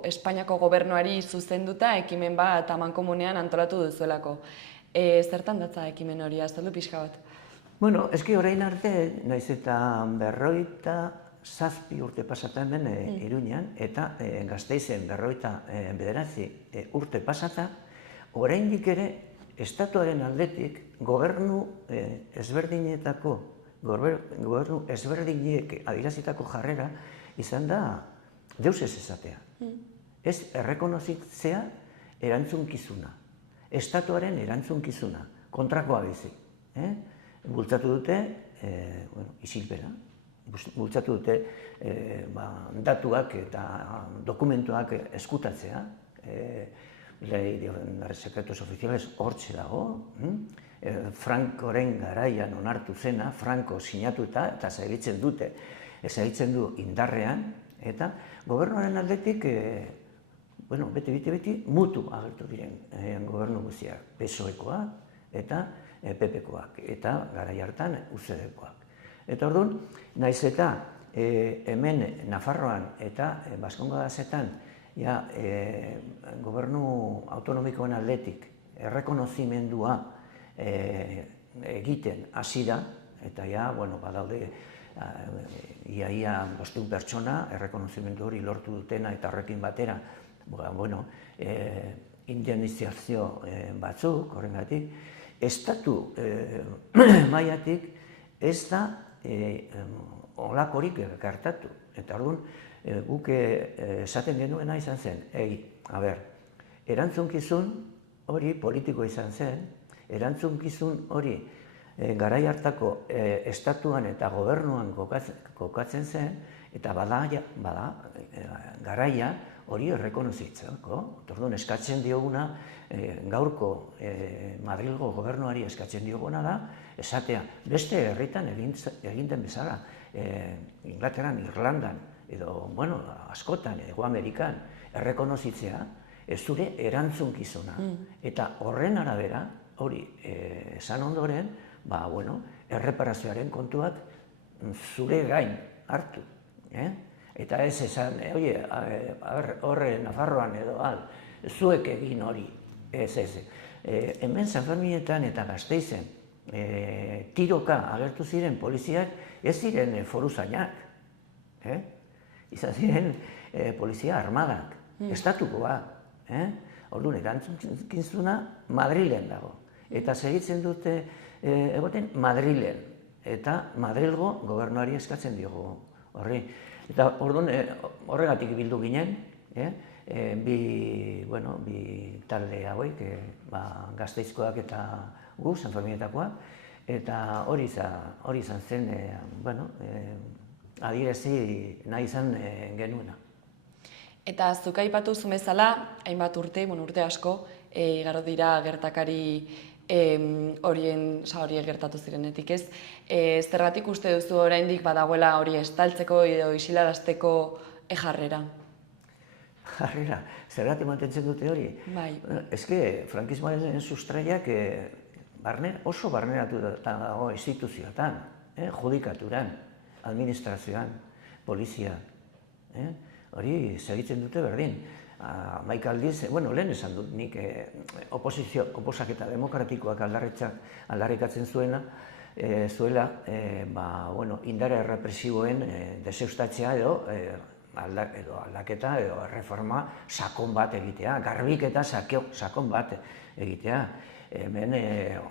Espainiako gobernuari zuzenduta ekimen bat amankomunean antolatu duzuelako. Zertan datza ekimen hori, azaldu pixka bat? Eski orain arte, naiz eta 57 urte pasatan den Iruñan, eta Gasteizen 59 urte pasata, oraindik ere estatuaren aldetik gobernu ezberdinek adierazitako jarrera izan da deus ez esatea. Ez errekonozitzea erantzunkizuna, estatuaren erantzunkizuna, kontrakoa bizi. Bultzatu dute isilpera, bultzatu dute datuak eta dokumentuak eskutatzea, ley de secretos oficiales hortxe dago, Francoren garaian onartu zena, Franco sinatuta eta segitzen du indarrean, eta gobernuaren aldetik, beti mutu agertu diren gobernu guztiak, PSOEkoa eta PP-koak, eta garai hartan UCD-koak. Eta orduan, naiz eta hemen Nafarroan eta Baskongasetan gobernu autonomikoen aldetik errekonozimendua egiten hasi da, eta badaude ia 500 pertsona errekonozimendu hori lortu dutena eta horrekin batera indemnizazio batzuk, horrengatik, estatu mailatik ez da holakorik gertatu. Eta orduan, guk esaten genuena izan zen, erantzunkizun hori politiko izan zen, erantzunkizun hori garai hartako estatuan eta gobernuan kokatzen zen, eta bada garaia hori errekonozitzeko. Orduan, eskatzen dioguna, gaurko Madrilgo gobernuari eskatzen dioguna da, esatea, beste herritan egin den bezala, Inglaterran, Irlandan, edo, askotan, Hego Amerikan, errekonozitzea, ez zure erantzunkizuna. Eta horren arabera, hori esan ondoren, erreparazioaren kontuak zure gain hartu. Eta ez esan, horre Nafarroan edo, zuek egin hori, ez. Hemen San Ferminetan eta Gasteizen tiroka agertu ziren poliziak, ez ziren foruzainak. Izan ziren polizia armadak, estatukoa. Orduan, erantzunkizuna Madrilen dago. Eta segitzen dute egoten Madrilen. Eta Madrilgo gobernuari eskatzen diogu horri. Eta orduan, horregatik bildu ginen, bi talde hauek, Gasteizkoak eta gu, San Ferminetakoak, eta hori izan zen, adierezi nahi izan genuena. Eta zuk aipatu zu bezala, hainbat urte asko, igaro dira gertakari horiek gertatu zirenetik ez. Zergatik uste duzu oraindik badagoela hori estaltzeko edo isilarazteko jarrera? Jarrera, zergatik mantentzen dute hori? Bai. Eske, frankismoaren sustraiak oso barneratu dago instituzioetan, judikaturan, administrazioan, polizia. Hori segitzen dute berdin. Hamaika aldiz, lehen esan dut nik oposaketa demokratikoak aldarrikatzen zuela, indare represiboen deseustatzea edo aldaketa edo reforma sakon bat egitea, garbiketa sakon bat egitea. Hemen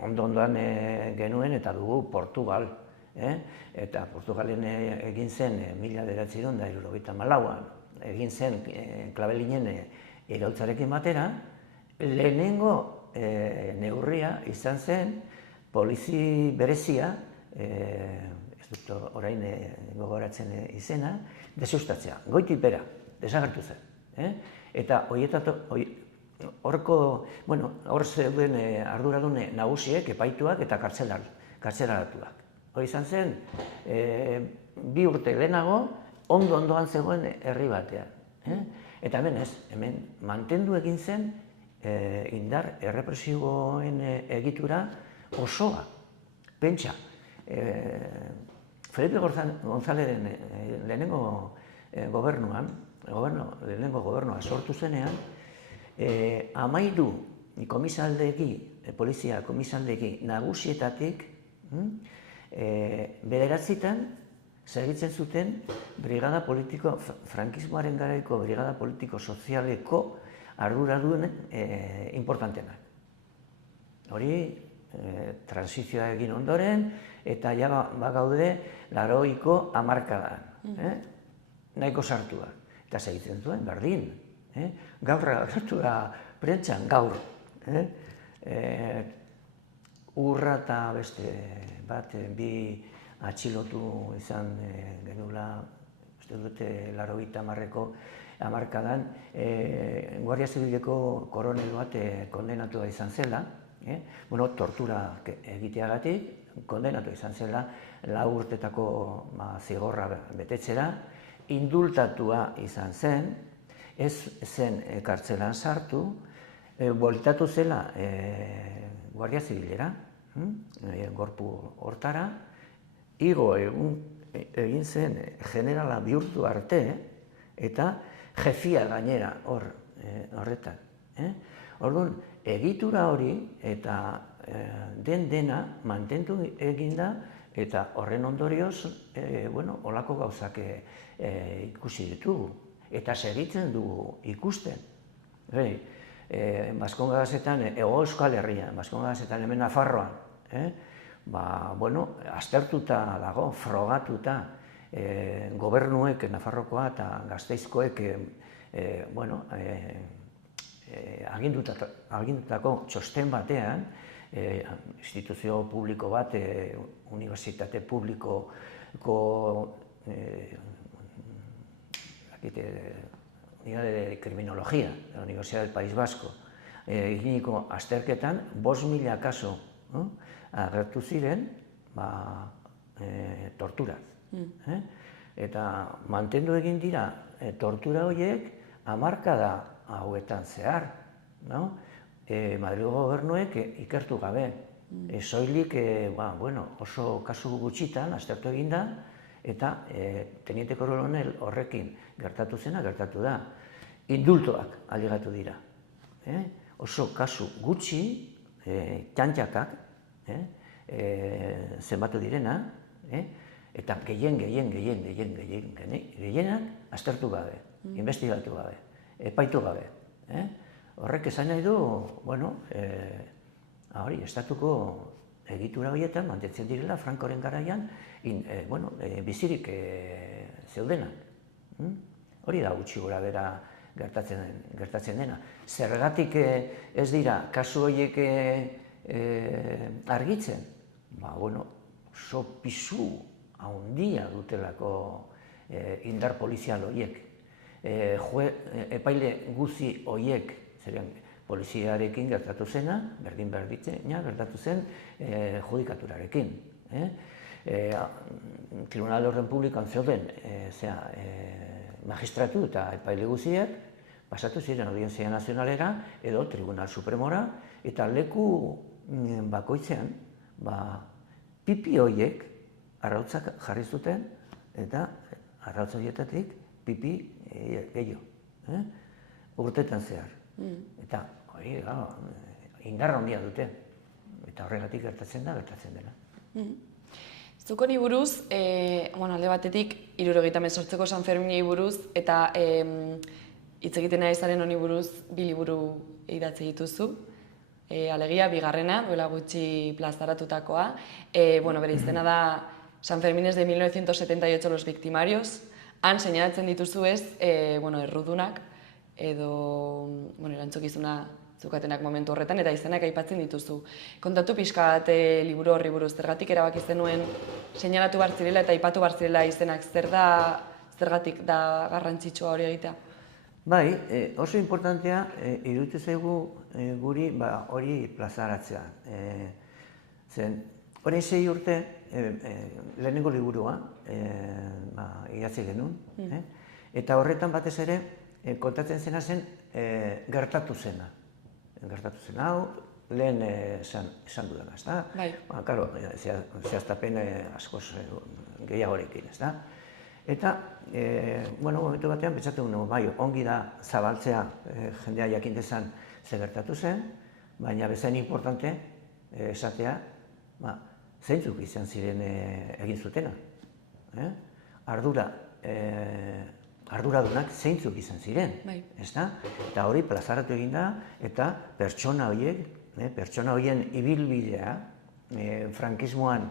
ondo-ondoan genuen eta dugu Portugal. Eta Portugalen egin zen 1974an, egin zen Klabelinen iraultzarekin batera, lehenengo neurria izan zen polizi berezia, ez dut orain gogoratzen izena, deseustatzea, goitik bera, desagertu zen. Eta hor zeuden arduradun nagusiek, epaituak eta kartzelaratuak. Hori izan zen, 2 urte lehenago, ondo-ondoan zegoen herri batean. Eta hemen ez, hemen mantendu egin zen indar errepresiboen egitura osoa. Pentsa, Felipe Gonzáleren lehenengo gobernua sortu zenean, 13 polizia komisaldegi nagusietatik, bederatzitan segitzen zuten brigada politiko, frankismoaren garaiko brigada politiko sozialeko arduradun importantenak. Hori transizioa egin ondoren eta ja bagaude 80ko hamarkadan. nahiko sartua. Eta segitzen zuen, berdin. Gaur agertu da prentxan, gaur. Urra eta beste bat, bi atxilotu izan genuela, uste dute 80ko hamarkadan, Guardia Zibileko koronel bat kondenatua izan zela, tortura egiteagatik, kondenatu izan zela, 4 urtetako zigorra betetzera, indultatua izan zen, ez zen kartzelan sartu, bueltatu zela Guardia Zibilera, gorpu hortara, igo egin zen generala bihurtu arte, eta jefia gainera horretan. Orduan, egitura hori eta dena mantendu eginda, eta horren ondorioz, holako gauzak ikusi ditugu, eta segitzen dugu ikusten. Baskongasetan, Hego Euskal Herrian, Baskongasetan hemen Nafarroan, aztertuta dago, frogatuta, gobernuek, Nafarrokoa eta Gasteizkoek, agindutako txosten batean, instituzio publiko bat, unibertsitate publikoko Unidad de Criminología, de la Universidad del País Vasco, eginiko azterketan 5.000 kaso agertu ziren torturaz. Eta mantendu egin dira tortura horiek hamarkada hauetan zehar. Madrilgo gobernuek ikertu gabe. Soilik oso kasu gutxitan aztertu egin da, eta teniente koronel horrekin gertatu zena, gertatu da. Indultoak aligatu dira. Oso kasu gutxi, txantxakak, zenbatu direna, eta gehienak aztertu gabe, investigatu gabe, epaitu gabe. Horrek esan nahi du, estatuko egitura horietan mantentzen direla Francoren garaian bizirik zeudenak. Hori da gutxi gora bera gertatzen dena. Zergatik ez dira kasu horiek argitzen? Oso pisu handia dutelako indar polizial horiek. Epaile guzi horiek, zeren poliziarekin gertatu zena, berdin-berdina gertatu zen judikaturarekin. Tribunal Orden Publikoan zeuden magistratu eta epaile guziak pasatu ziren Audientzia Nazionalera edo Tribunal Supremora, eta leku bakoitzean pipi horiek arrautzak jarri zuten, eta arrautza horietatik pipi gehiago, urtetan zehar. Eta hori indarra handia dute, eta horregatik gertatzen dena. Zuk honi buruz, alde batetik, 78ko San Ferminei buruz, eta hitz egiten ari zaren honi buruz 2 liburu idatzi dituzu. Alegia, bigarrena, duela gutxi plazaratutakoa. Bere izena da San Fermines de 1978 los victimarios. Han seinalatzen dituzu errudunak, edo erantzukizuna zukatenak momentu horretan, eta izenak aipatzen dituzu. Kontatu pixka bat liburu horri buruz, zergatik erabaki zenuen seinalatu behar zirela eta aipatu behar zirela izenak, zergatik da garrantzitsua hori egitea? Bai, oso importantea iruditu zaigu guri hori plazaratzea. Zen, orain 6 urte lehenengo liburua idatzi genuen, eta horretan batez ere kontatzen zena zen gertatu zena. Gertatu zen hau, lehen esan dudana, ez da? Bai. Karo, zehaztapen askoz gehiagorekin, ez da? Eta, momentu batean, pentsatu nuen, ongi da zabaltzea jendea jakin dezan ze gertatu zen, baina bezain importante esatea, zeintzuk izan ziren egin zutena. Arduradunak zeintzuk izan ziren, ez da? Eta hori plazaratu egin da, eta pertsona horien ibilbidea, frankismoan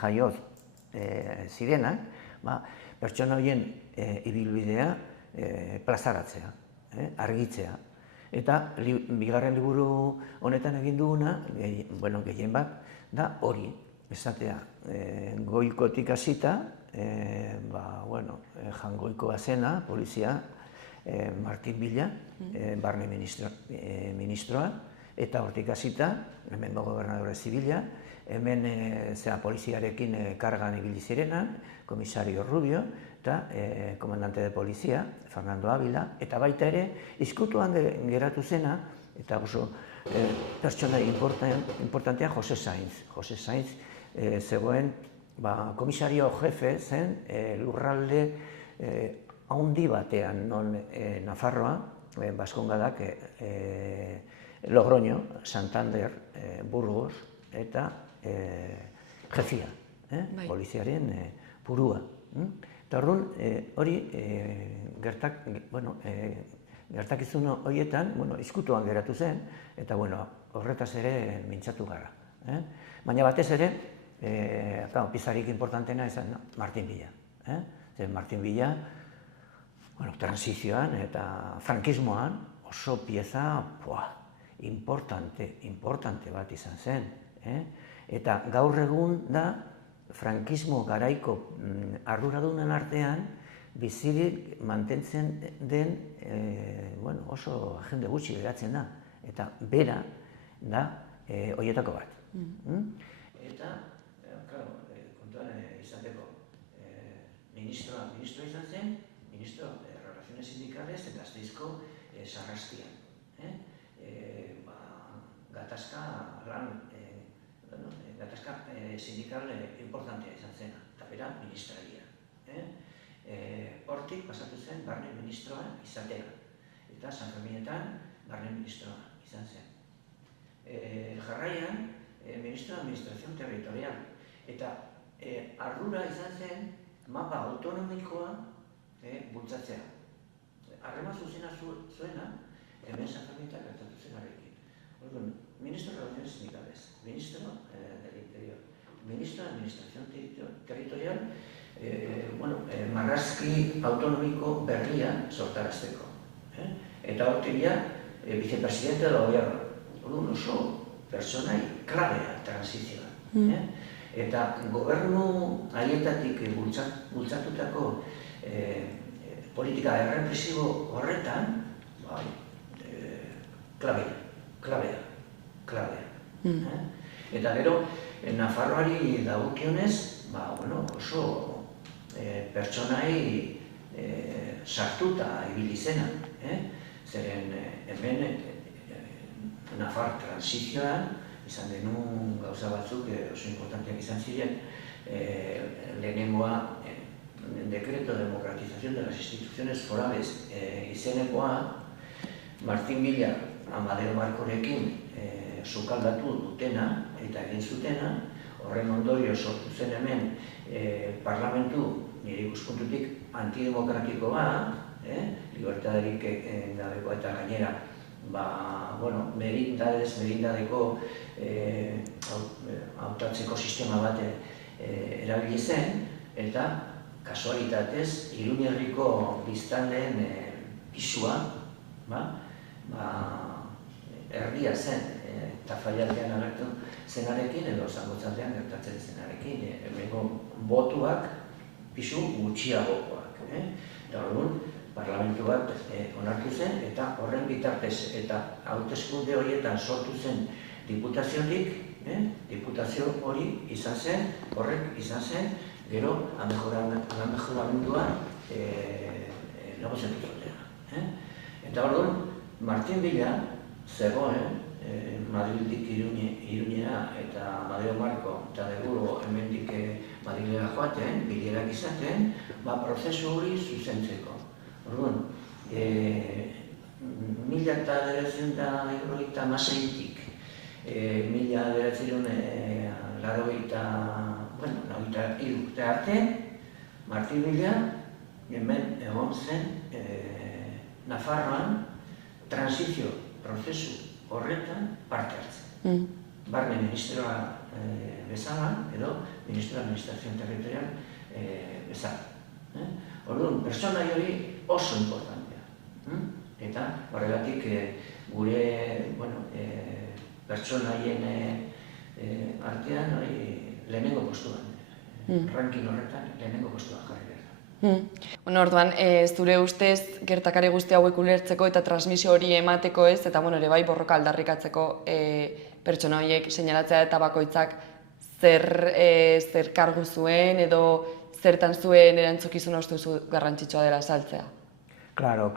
jaioz zirenak, pertsona horien ibilbidea plazaratzea, argitzea. Eta bigarren liburu honetan egin duguna, gehien bat, da hori, esatea, goikotik hasita, jangoikoa zena, polizia, Martin Villa, barne ministroa, eta hortik hasita, hemen gobernadore zibila, hemen poliziarekin kargan ibili zirenan, komisario Rubio, eta komandante de polizia, Fernando Ávila, eta baita ere, izkutuan geratu zena, eta oso pertsona importantea Jose Sainz. Jose Sainz zegoen komisario jefe zen lurralde haundi batean, non Nafarroa, Baskongadak, Logroño, Santander, Burgos, eta jefia, poliziaren burua. Eta orduan, hori gertakizun horietan, izkutuan geratu zen, eta horretaz ere mintzatu gara. Baina batez ere, pizarik importantena izan Martin Villa. Martin Villa, transizioan eta frankismoan oso pieza importante bat izan zen. Eta gaur egun da, frankismo garaiko arduradunen artean bizirik mantentzen den oso jende gutxi geratzen da. Eta bera da horietako bat. Eta, kontuan izateko, ministro izan zen, ministro de Relaciones Sindicales eta Gasteizko Sarraskian. Gatazka sindikal importantea izan zen, eta bera ministraria. Hortik pasatu zen barne ministroa izatea, eta San Ferminetan barne ministroa izan zen. Jarraian, ministro de Administración Territorial, eta ardura izan zen mapa autonomikoa bultzatzea. Harreman zuzena zuena, hemen San Ferminetan gertatu zenarekin. Ministro de Relaciones Sindicales, ministro del Interior, ministro de Administración Territorial, marrazki autonomiko berria sortarazteko. Eta hortik vicepresidente del gobierno. Oso personai klabea transizioa. Eta gobernu haietatik bultzatutako politika errepresibo horretan, klabea. Eta gero, Nafarroari dagokionez, oso pertsonai sartuta ibili zena. Zeren hemen Nafar transizioan izan denun gauza batzuk oso importanteak izan ziren. Lehenengoa, Decreto de Democratización de las Instituciones Forales izenekoa, Martin Villa Amadeo Markorekin sukaldatu dutena eta egin zutena, horren ondorio sortu zen hemen parlamentu, nire ikuspuntutik antidemokratikoa, libertaderik gabeko eta gainera, merindadeko hautatzeko sistema bat erabili zen, eta kasualitatez, Iruñerriko biztanleen pisua erdia zen, eta Tafallardean agertu zenarekin edo Zangotzaldean gertatzen zenarekin. Hemengo botuak pisu gutxiagokoak. Eta orduan, parlamentu bat onartu zen, eta horren bitartez eta hauteskunde horietan sortu zen diputaziotik, diputazio hori izan zen, horrek izan zen, gero amejoramendua negoziatu zutena. Eta orduan, Martin Villa zegoen, Madridik Iruñera eta Amadeo Marko eta Deguro hemendik Madrilera joaten, bilerak izaten, prozesu hori zuzentzeko. Orduan, 1996tik 1993 urte arte, Martin Villa hemen egon zen Nafarroan transizio prozesu horretan parte hartzen. Barne ministroa bezala edo ministro de Administración Territorial bezala. Orduan, pertsonai hori oso importantea. Eta horregatik gure pertsonaien artean lehenengo postuan, ranking horretan lehenengo postuan jarri behar da. Orduan, zure ustez gertakari guzti hauek ulertzeko eta transmisio hori emateko ez, eta ere bai borroka aldarrikatzeko pertsona horiek seinalatzea eta bakoitzak zer kargu zuen edo zertan zuen erantzukizuna uste duzu garrantzitsua dela saltzea. Claro.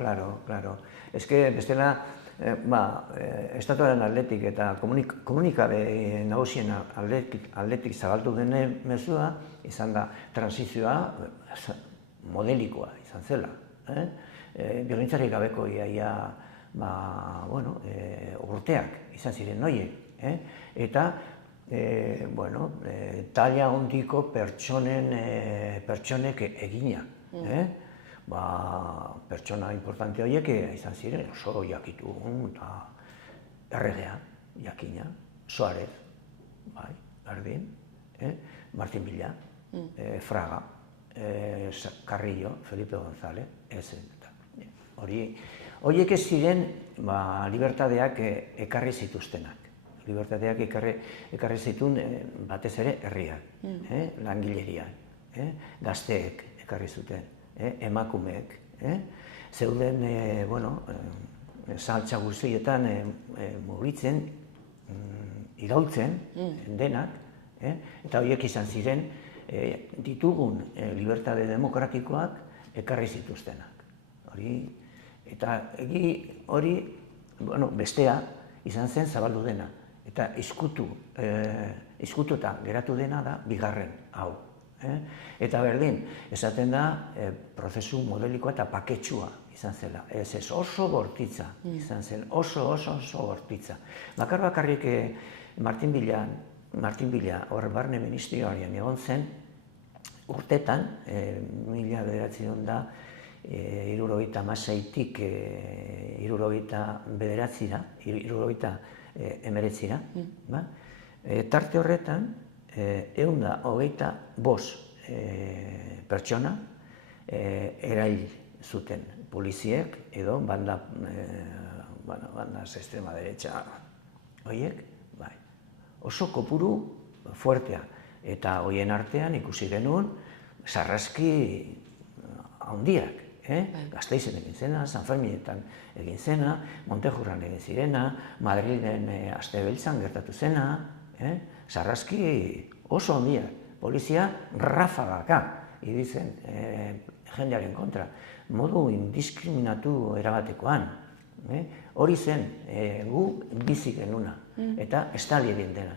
Ez que bestela, estatuaren aldetik eta komunikabe nagusien aldetik zabaldu dene mezua, izan da transizioa modelikoa izan zela. Biolentziarik gabeko iaia urteak izan ziren noiek. Eta talia hondiko pertsonek egina. Pertsona importante horiek izan ziren oso jakitun eta erregea, jakina, Suárez, berdin, Martin Villa, Fraga, Carrillo, Felipe González, horiek ez ziren libertadeak ekarri zituztenak. Libertadeak ekarri zituen batez ere herriak, langileriak, gazteek ekarri zuten, emakumeek, zeuden saltza guztietan mugitzen, iraultzen denak, eta horiek izan ziren ditugun libertade demokratikoak ekarri zituztenak. Eta hori bestea izan zen zabaldu dena, eta izkututa geratu dena da bigarren hau. Eta berdin, esaten da prozesu modelikoa eta paketsua izan zela. Ez oso bortitza izan zen, oso bortitza. Bakarrik Martin Villa hor barne ministerioaren egon zen urtetan, 1976tik 1979ra, tarte horretan 125 pertsona erail zuten poliziek edo banda extrema derecha horiek, oso kopuru fuertea. Eta horien artean ikusi genuen sarraski handiak. Gasteizen egin zena, San Ferminetan egin zena, Montejurran egin zirena, Madrilen Astebeltzan gertatu zena, sarraski oso handiak. Polizia rafagaka ibizen jendearen kontra, modu indiskriminatu erabatekoan. Hori zen gu bizi genuna eta estali egin dena.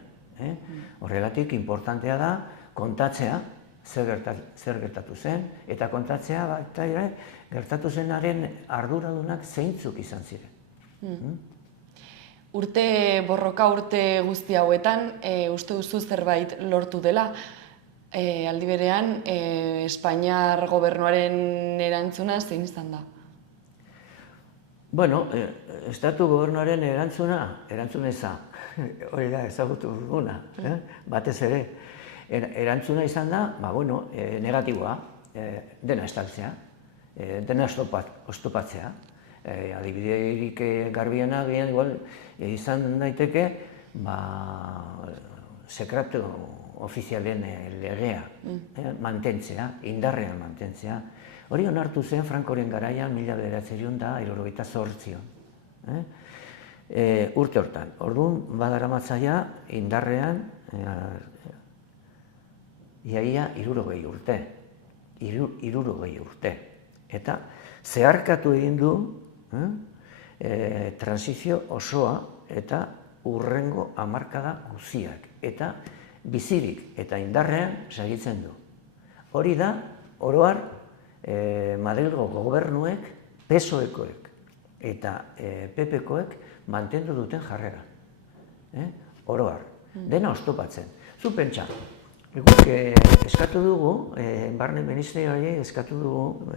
Horregatik importantea da kontatzea zer gertatu zen, eta kontatzea baita ere gertatu zenaren arduradunak zeintzuk izan ziren. Borroka urte guzti hauetan, uste duzu zerbait lortu dela, aldi berean, Espainiar gobernuaren erantzuna zein izan da? Bueno, estatu gobernuaren erantzuneza, hori da ezagutu duguna, batez ere. Erantzuna izan da, negatiboa, dena estaltzea, dena oztopatzea. Adibiderik garbiena izan daiteke sekretu ofizialen legea mantentzea, indarrean mantentzea. Hori onartu zen Frankoren garaian 1978. Urte hortan. Orduan badaramatzaia indarrean iaia 60 urte. 60 urte. Eta zeharkatu egin du transizio osoa eta hurrengo hamarkada guztiak. Eta bizirik eta indarrean segitzen du. Hori da, oro har, Madrilgo gobernuek, PSOEkoek eta PPkoek mantendu duten jarrera. Oro har, dena oztopatzen. Zu pentsa, guk eskatu dugu, barne ministerioari eskatu dugu,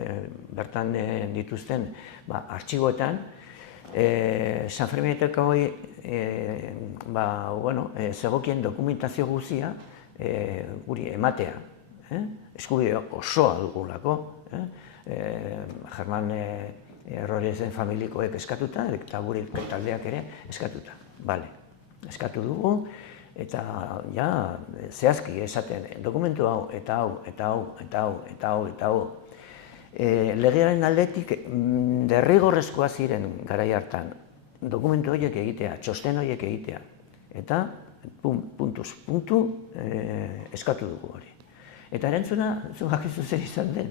bertan dituzten artxiboetan, San Fermineteko zegokien dokumentazio guztia guri ematea. eskubide osoa dugulako, German Errorezen familikoek eskatuta, eta gure taldeak ere eskatuta. Bale, eskatu dugu, eta ja, zehazki esaten, dokumentu hau, eta hau, eta hau, eta hau, eta hau, eta hau. Legearen aldetik derrigorrezkoa ziren garai hartan dokumentu horiek egitea, txosten horiek egitea, eta puntuz puntu eskatu dugu hori. Eta erantzuna, jakizu zer izan den,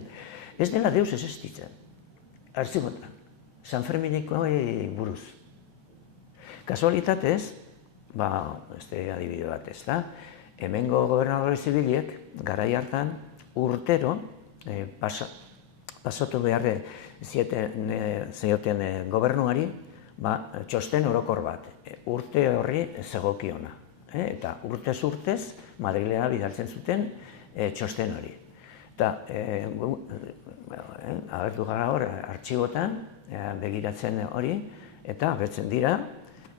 ez dela deus ez existitzen, artxibotan, San Ferminikoei buruz. Kasualitatez, este adibide bat ez da, hemengo gobernadore zibiliek garai hartan urtero pasatu behar zioten gobernuari txosten orokor bat, urte horri zegokiona. Eta urtez Madrilera bidaltzen zuten txosten hori. Eta agertu gara hor artxibotan begiratzen hori, eta agertzen dira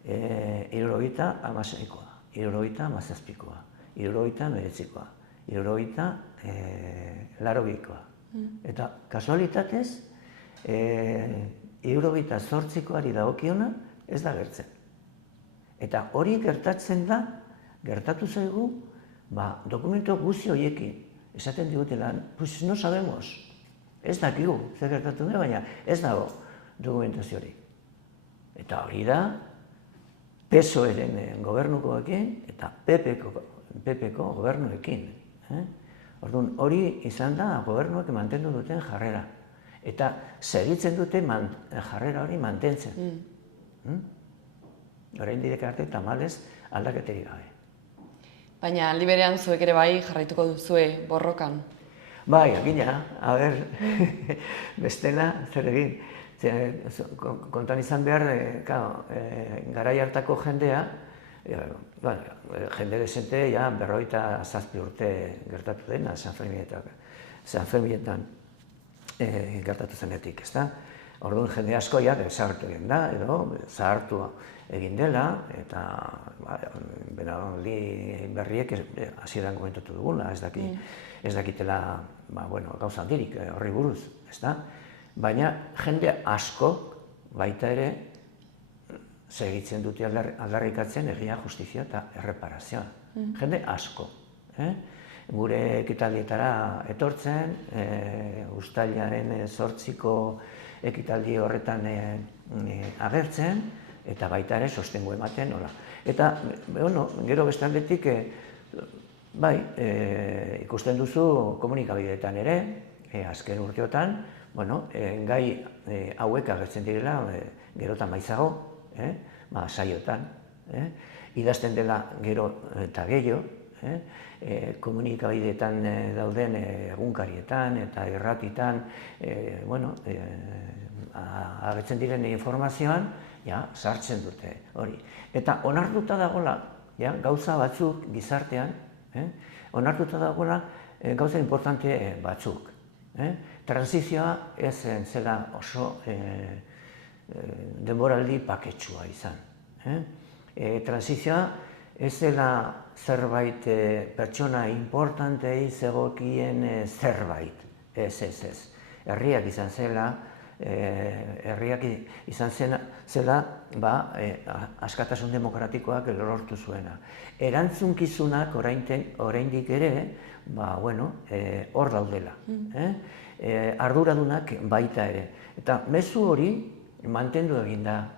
76koa, 77koa, 79koa, 82koa. Eta kasualitatez, 78koari dagokiona ez da gertzen. Eta hori gertatzen da, gertatu zaigu, dokumento guzti horiekin esaten digutela, pues no sabemos, ez dakigu, zer gertatu da, baina ez dago dokumentaziorik. Eta hori da, PSOE-ren gobernukoekin eta PP-ko gobernuekin. Orduan, hori izan da gobernuak mantendu duten jarrera. Eta segitzen dute jarrera hori mantentzen. Oraindik arte tamalez aldaketerik gabe. Baina aldi berean zuek ere bai jarraituko duzue borrokan. Bai, agina, bestela zer egin. Kontan izan behar, garai hartako jendea, jende desente, berroita 7 urte gertatu dena San Ferminetan gertatu zenetik, ez da? Orduan jende asko zahartu egin da, edo zahartu egin dela, eta benaldi berriek hasieran komentatu dugula, ez dakitela gauza handirik horri buruz, ez da? Baina jende asko baita ere segitzen dute aldarrikatzen egia, justizia eta erreparazioa. Jende asko. Gure ekitaldietara etortzen, uztailaren 8ko ekitaldi horretan agertzen, eta baita ere sostengu ematen, nola. Eta, gero bestaldetik, bai, ikusten duzu komunikabideetan ere, azken urteotan, gai hauek agertzen direla, gero eta maizago, saiotan, idazten dela gero eta gehiago, komunikabideetan dauden egunkarietan eta irratitan, agertzen diren informazioan, sartzen dute hori. Eta onartuta dagoela, gauza batzuk gizartean, onartuta dagoela gauza importante batzuk. Transizioa ez zela oso denboraldi paketsua izan. Transizioa ez zela zerbait pertsona importantei zegokien zerbait. Ez. Herriak izan zela, askatasun demokratikoak lortu zuena. Erantzunkizunak oraindik ere, hor daudela. Arduradunak baita ere. Eta mezu hori mantendu egin da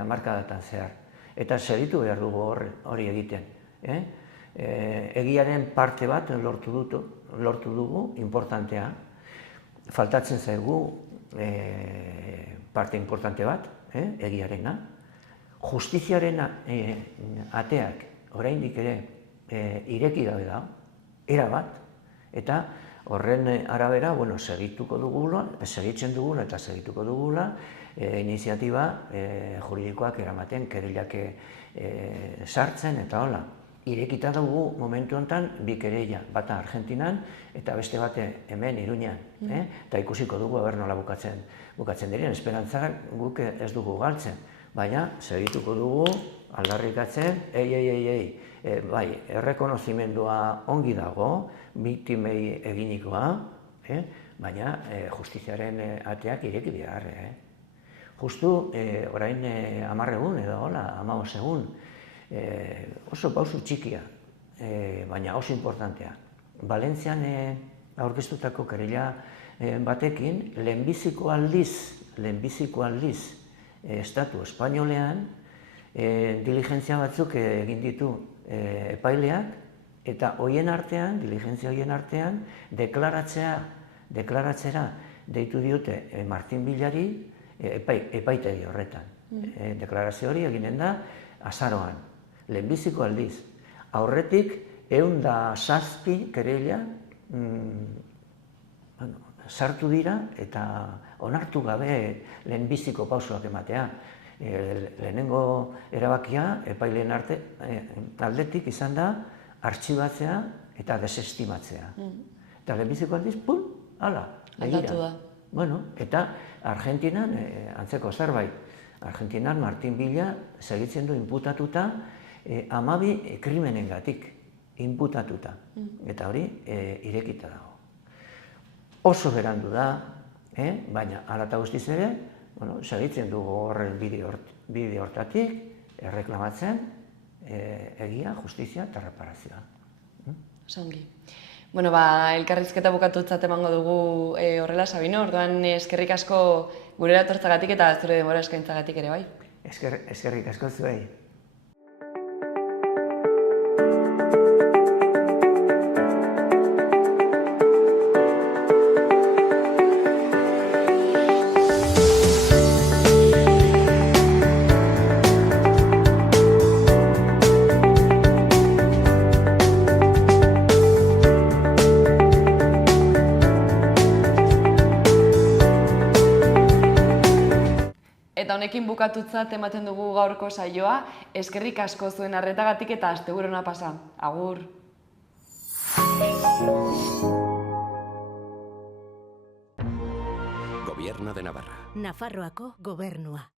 hamarkadatan zehar. Eta segitu behar dugu hori egiten. Egiaren parte bat lortu dugu, importantea. Faltatzen zaigu parte importante bat, egiarena. Justiziaren ateak oraindik ere ireki gabe da, erabat, eta horren arabera, segitzen dugula eta segituko dugula iniziatiba juridikoak eramaten, kereilak sartzen eta hola. Irekita dugu momentu honetan bi kereila, bata Argentinan eta beste bate hemen Iruñan. Eta ikusiko dugu nola bukatzen diren, esperantzak guk ez dugu galtzen. Baina segituko dugu aldarrikatzen, bai, errekonozimendua ongi dago, biktimei eginikoa, baina justiziaren ateak ireki behar. Justu, orain 10 egun edo, 15 egun, oso pausu txikia, baina oso importantea. Valentzian aurkeztutako kerila batekin, lehenbiziko aldiz, estatu espainolean, diligentzia batzuk egin ditu epaileak, eta diligentzia horien artean, deklaratzera deitu diote Martin Villari epaitegi horretan. Deklarazio hori eginen da azaroan, lehenbiziko aldiz. Aurretik, 107 kereila sartu dira eta onartu gabe lehenbiziko pausoak ematea. Lehenengo erabakia epaileen aldetik izan da artxibatzea eta desestimatzea. Eta lehenbiziko aldiz, pum, hala, aldatu da. Bueno, eta Argentinan antzeko zerbait. Argentinan Martin Villa segitzen du inputatuta 12 krimenengatik inputatuta. Eta hori irekita dago. Oso berandu da, baina hala eta guztiz ere, segitzen dugu horren bide hortatik, erreklamatzen egia, justizia eta reparazioa. Zongi. Bueno, elkarrizketa bukatutzat emango dugu horrela, Sabino, orduan eskerrik asko gurera etortzagatik eta zure denbora eskaintzagatik ere, bai? Eskerrik asko zuei. Eta honekin bukatutzat ematen dugu gaurko saioa, eskerrik asko zuen arretagatik eta asteburu ona pasa. Agur! Gobierno de Navarra. Nafarroako gobernua.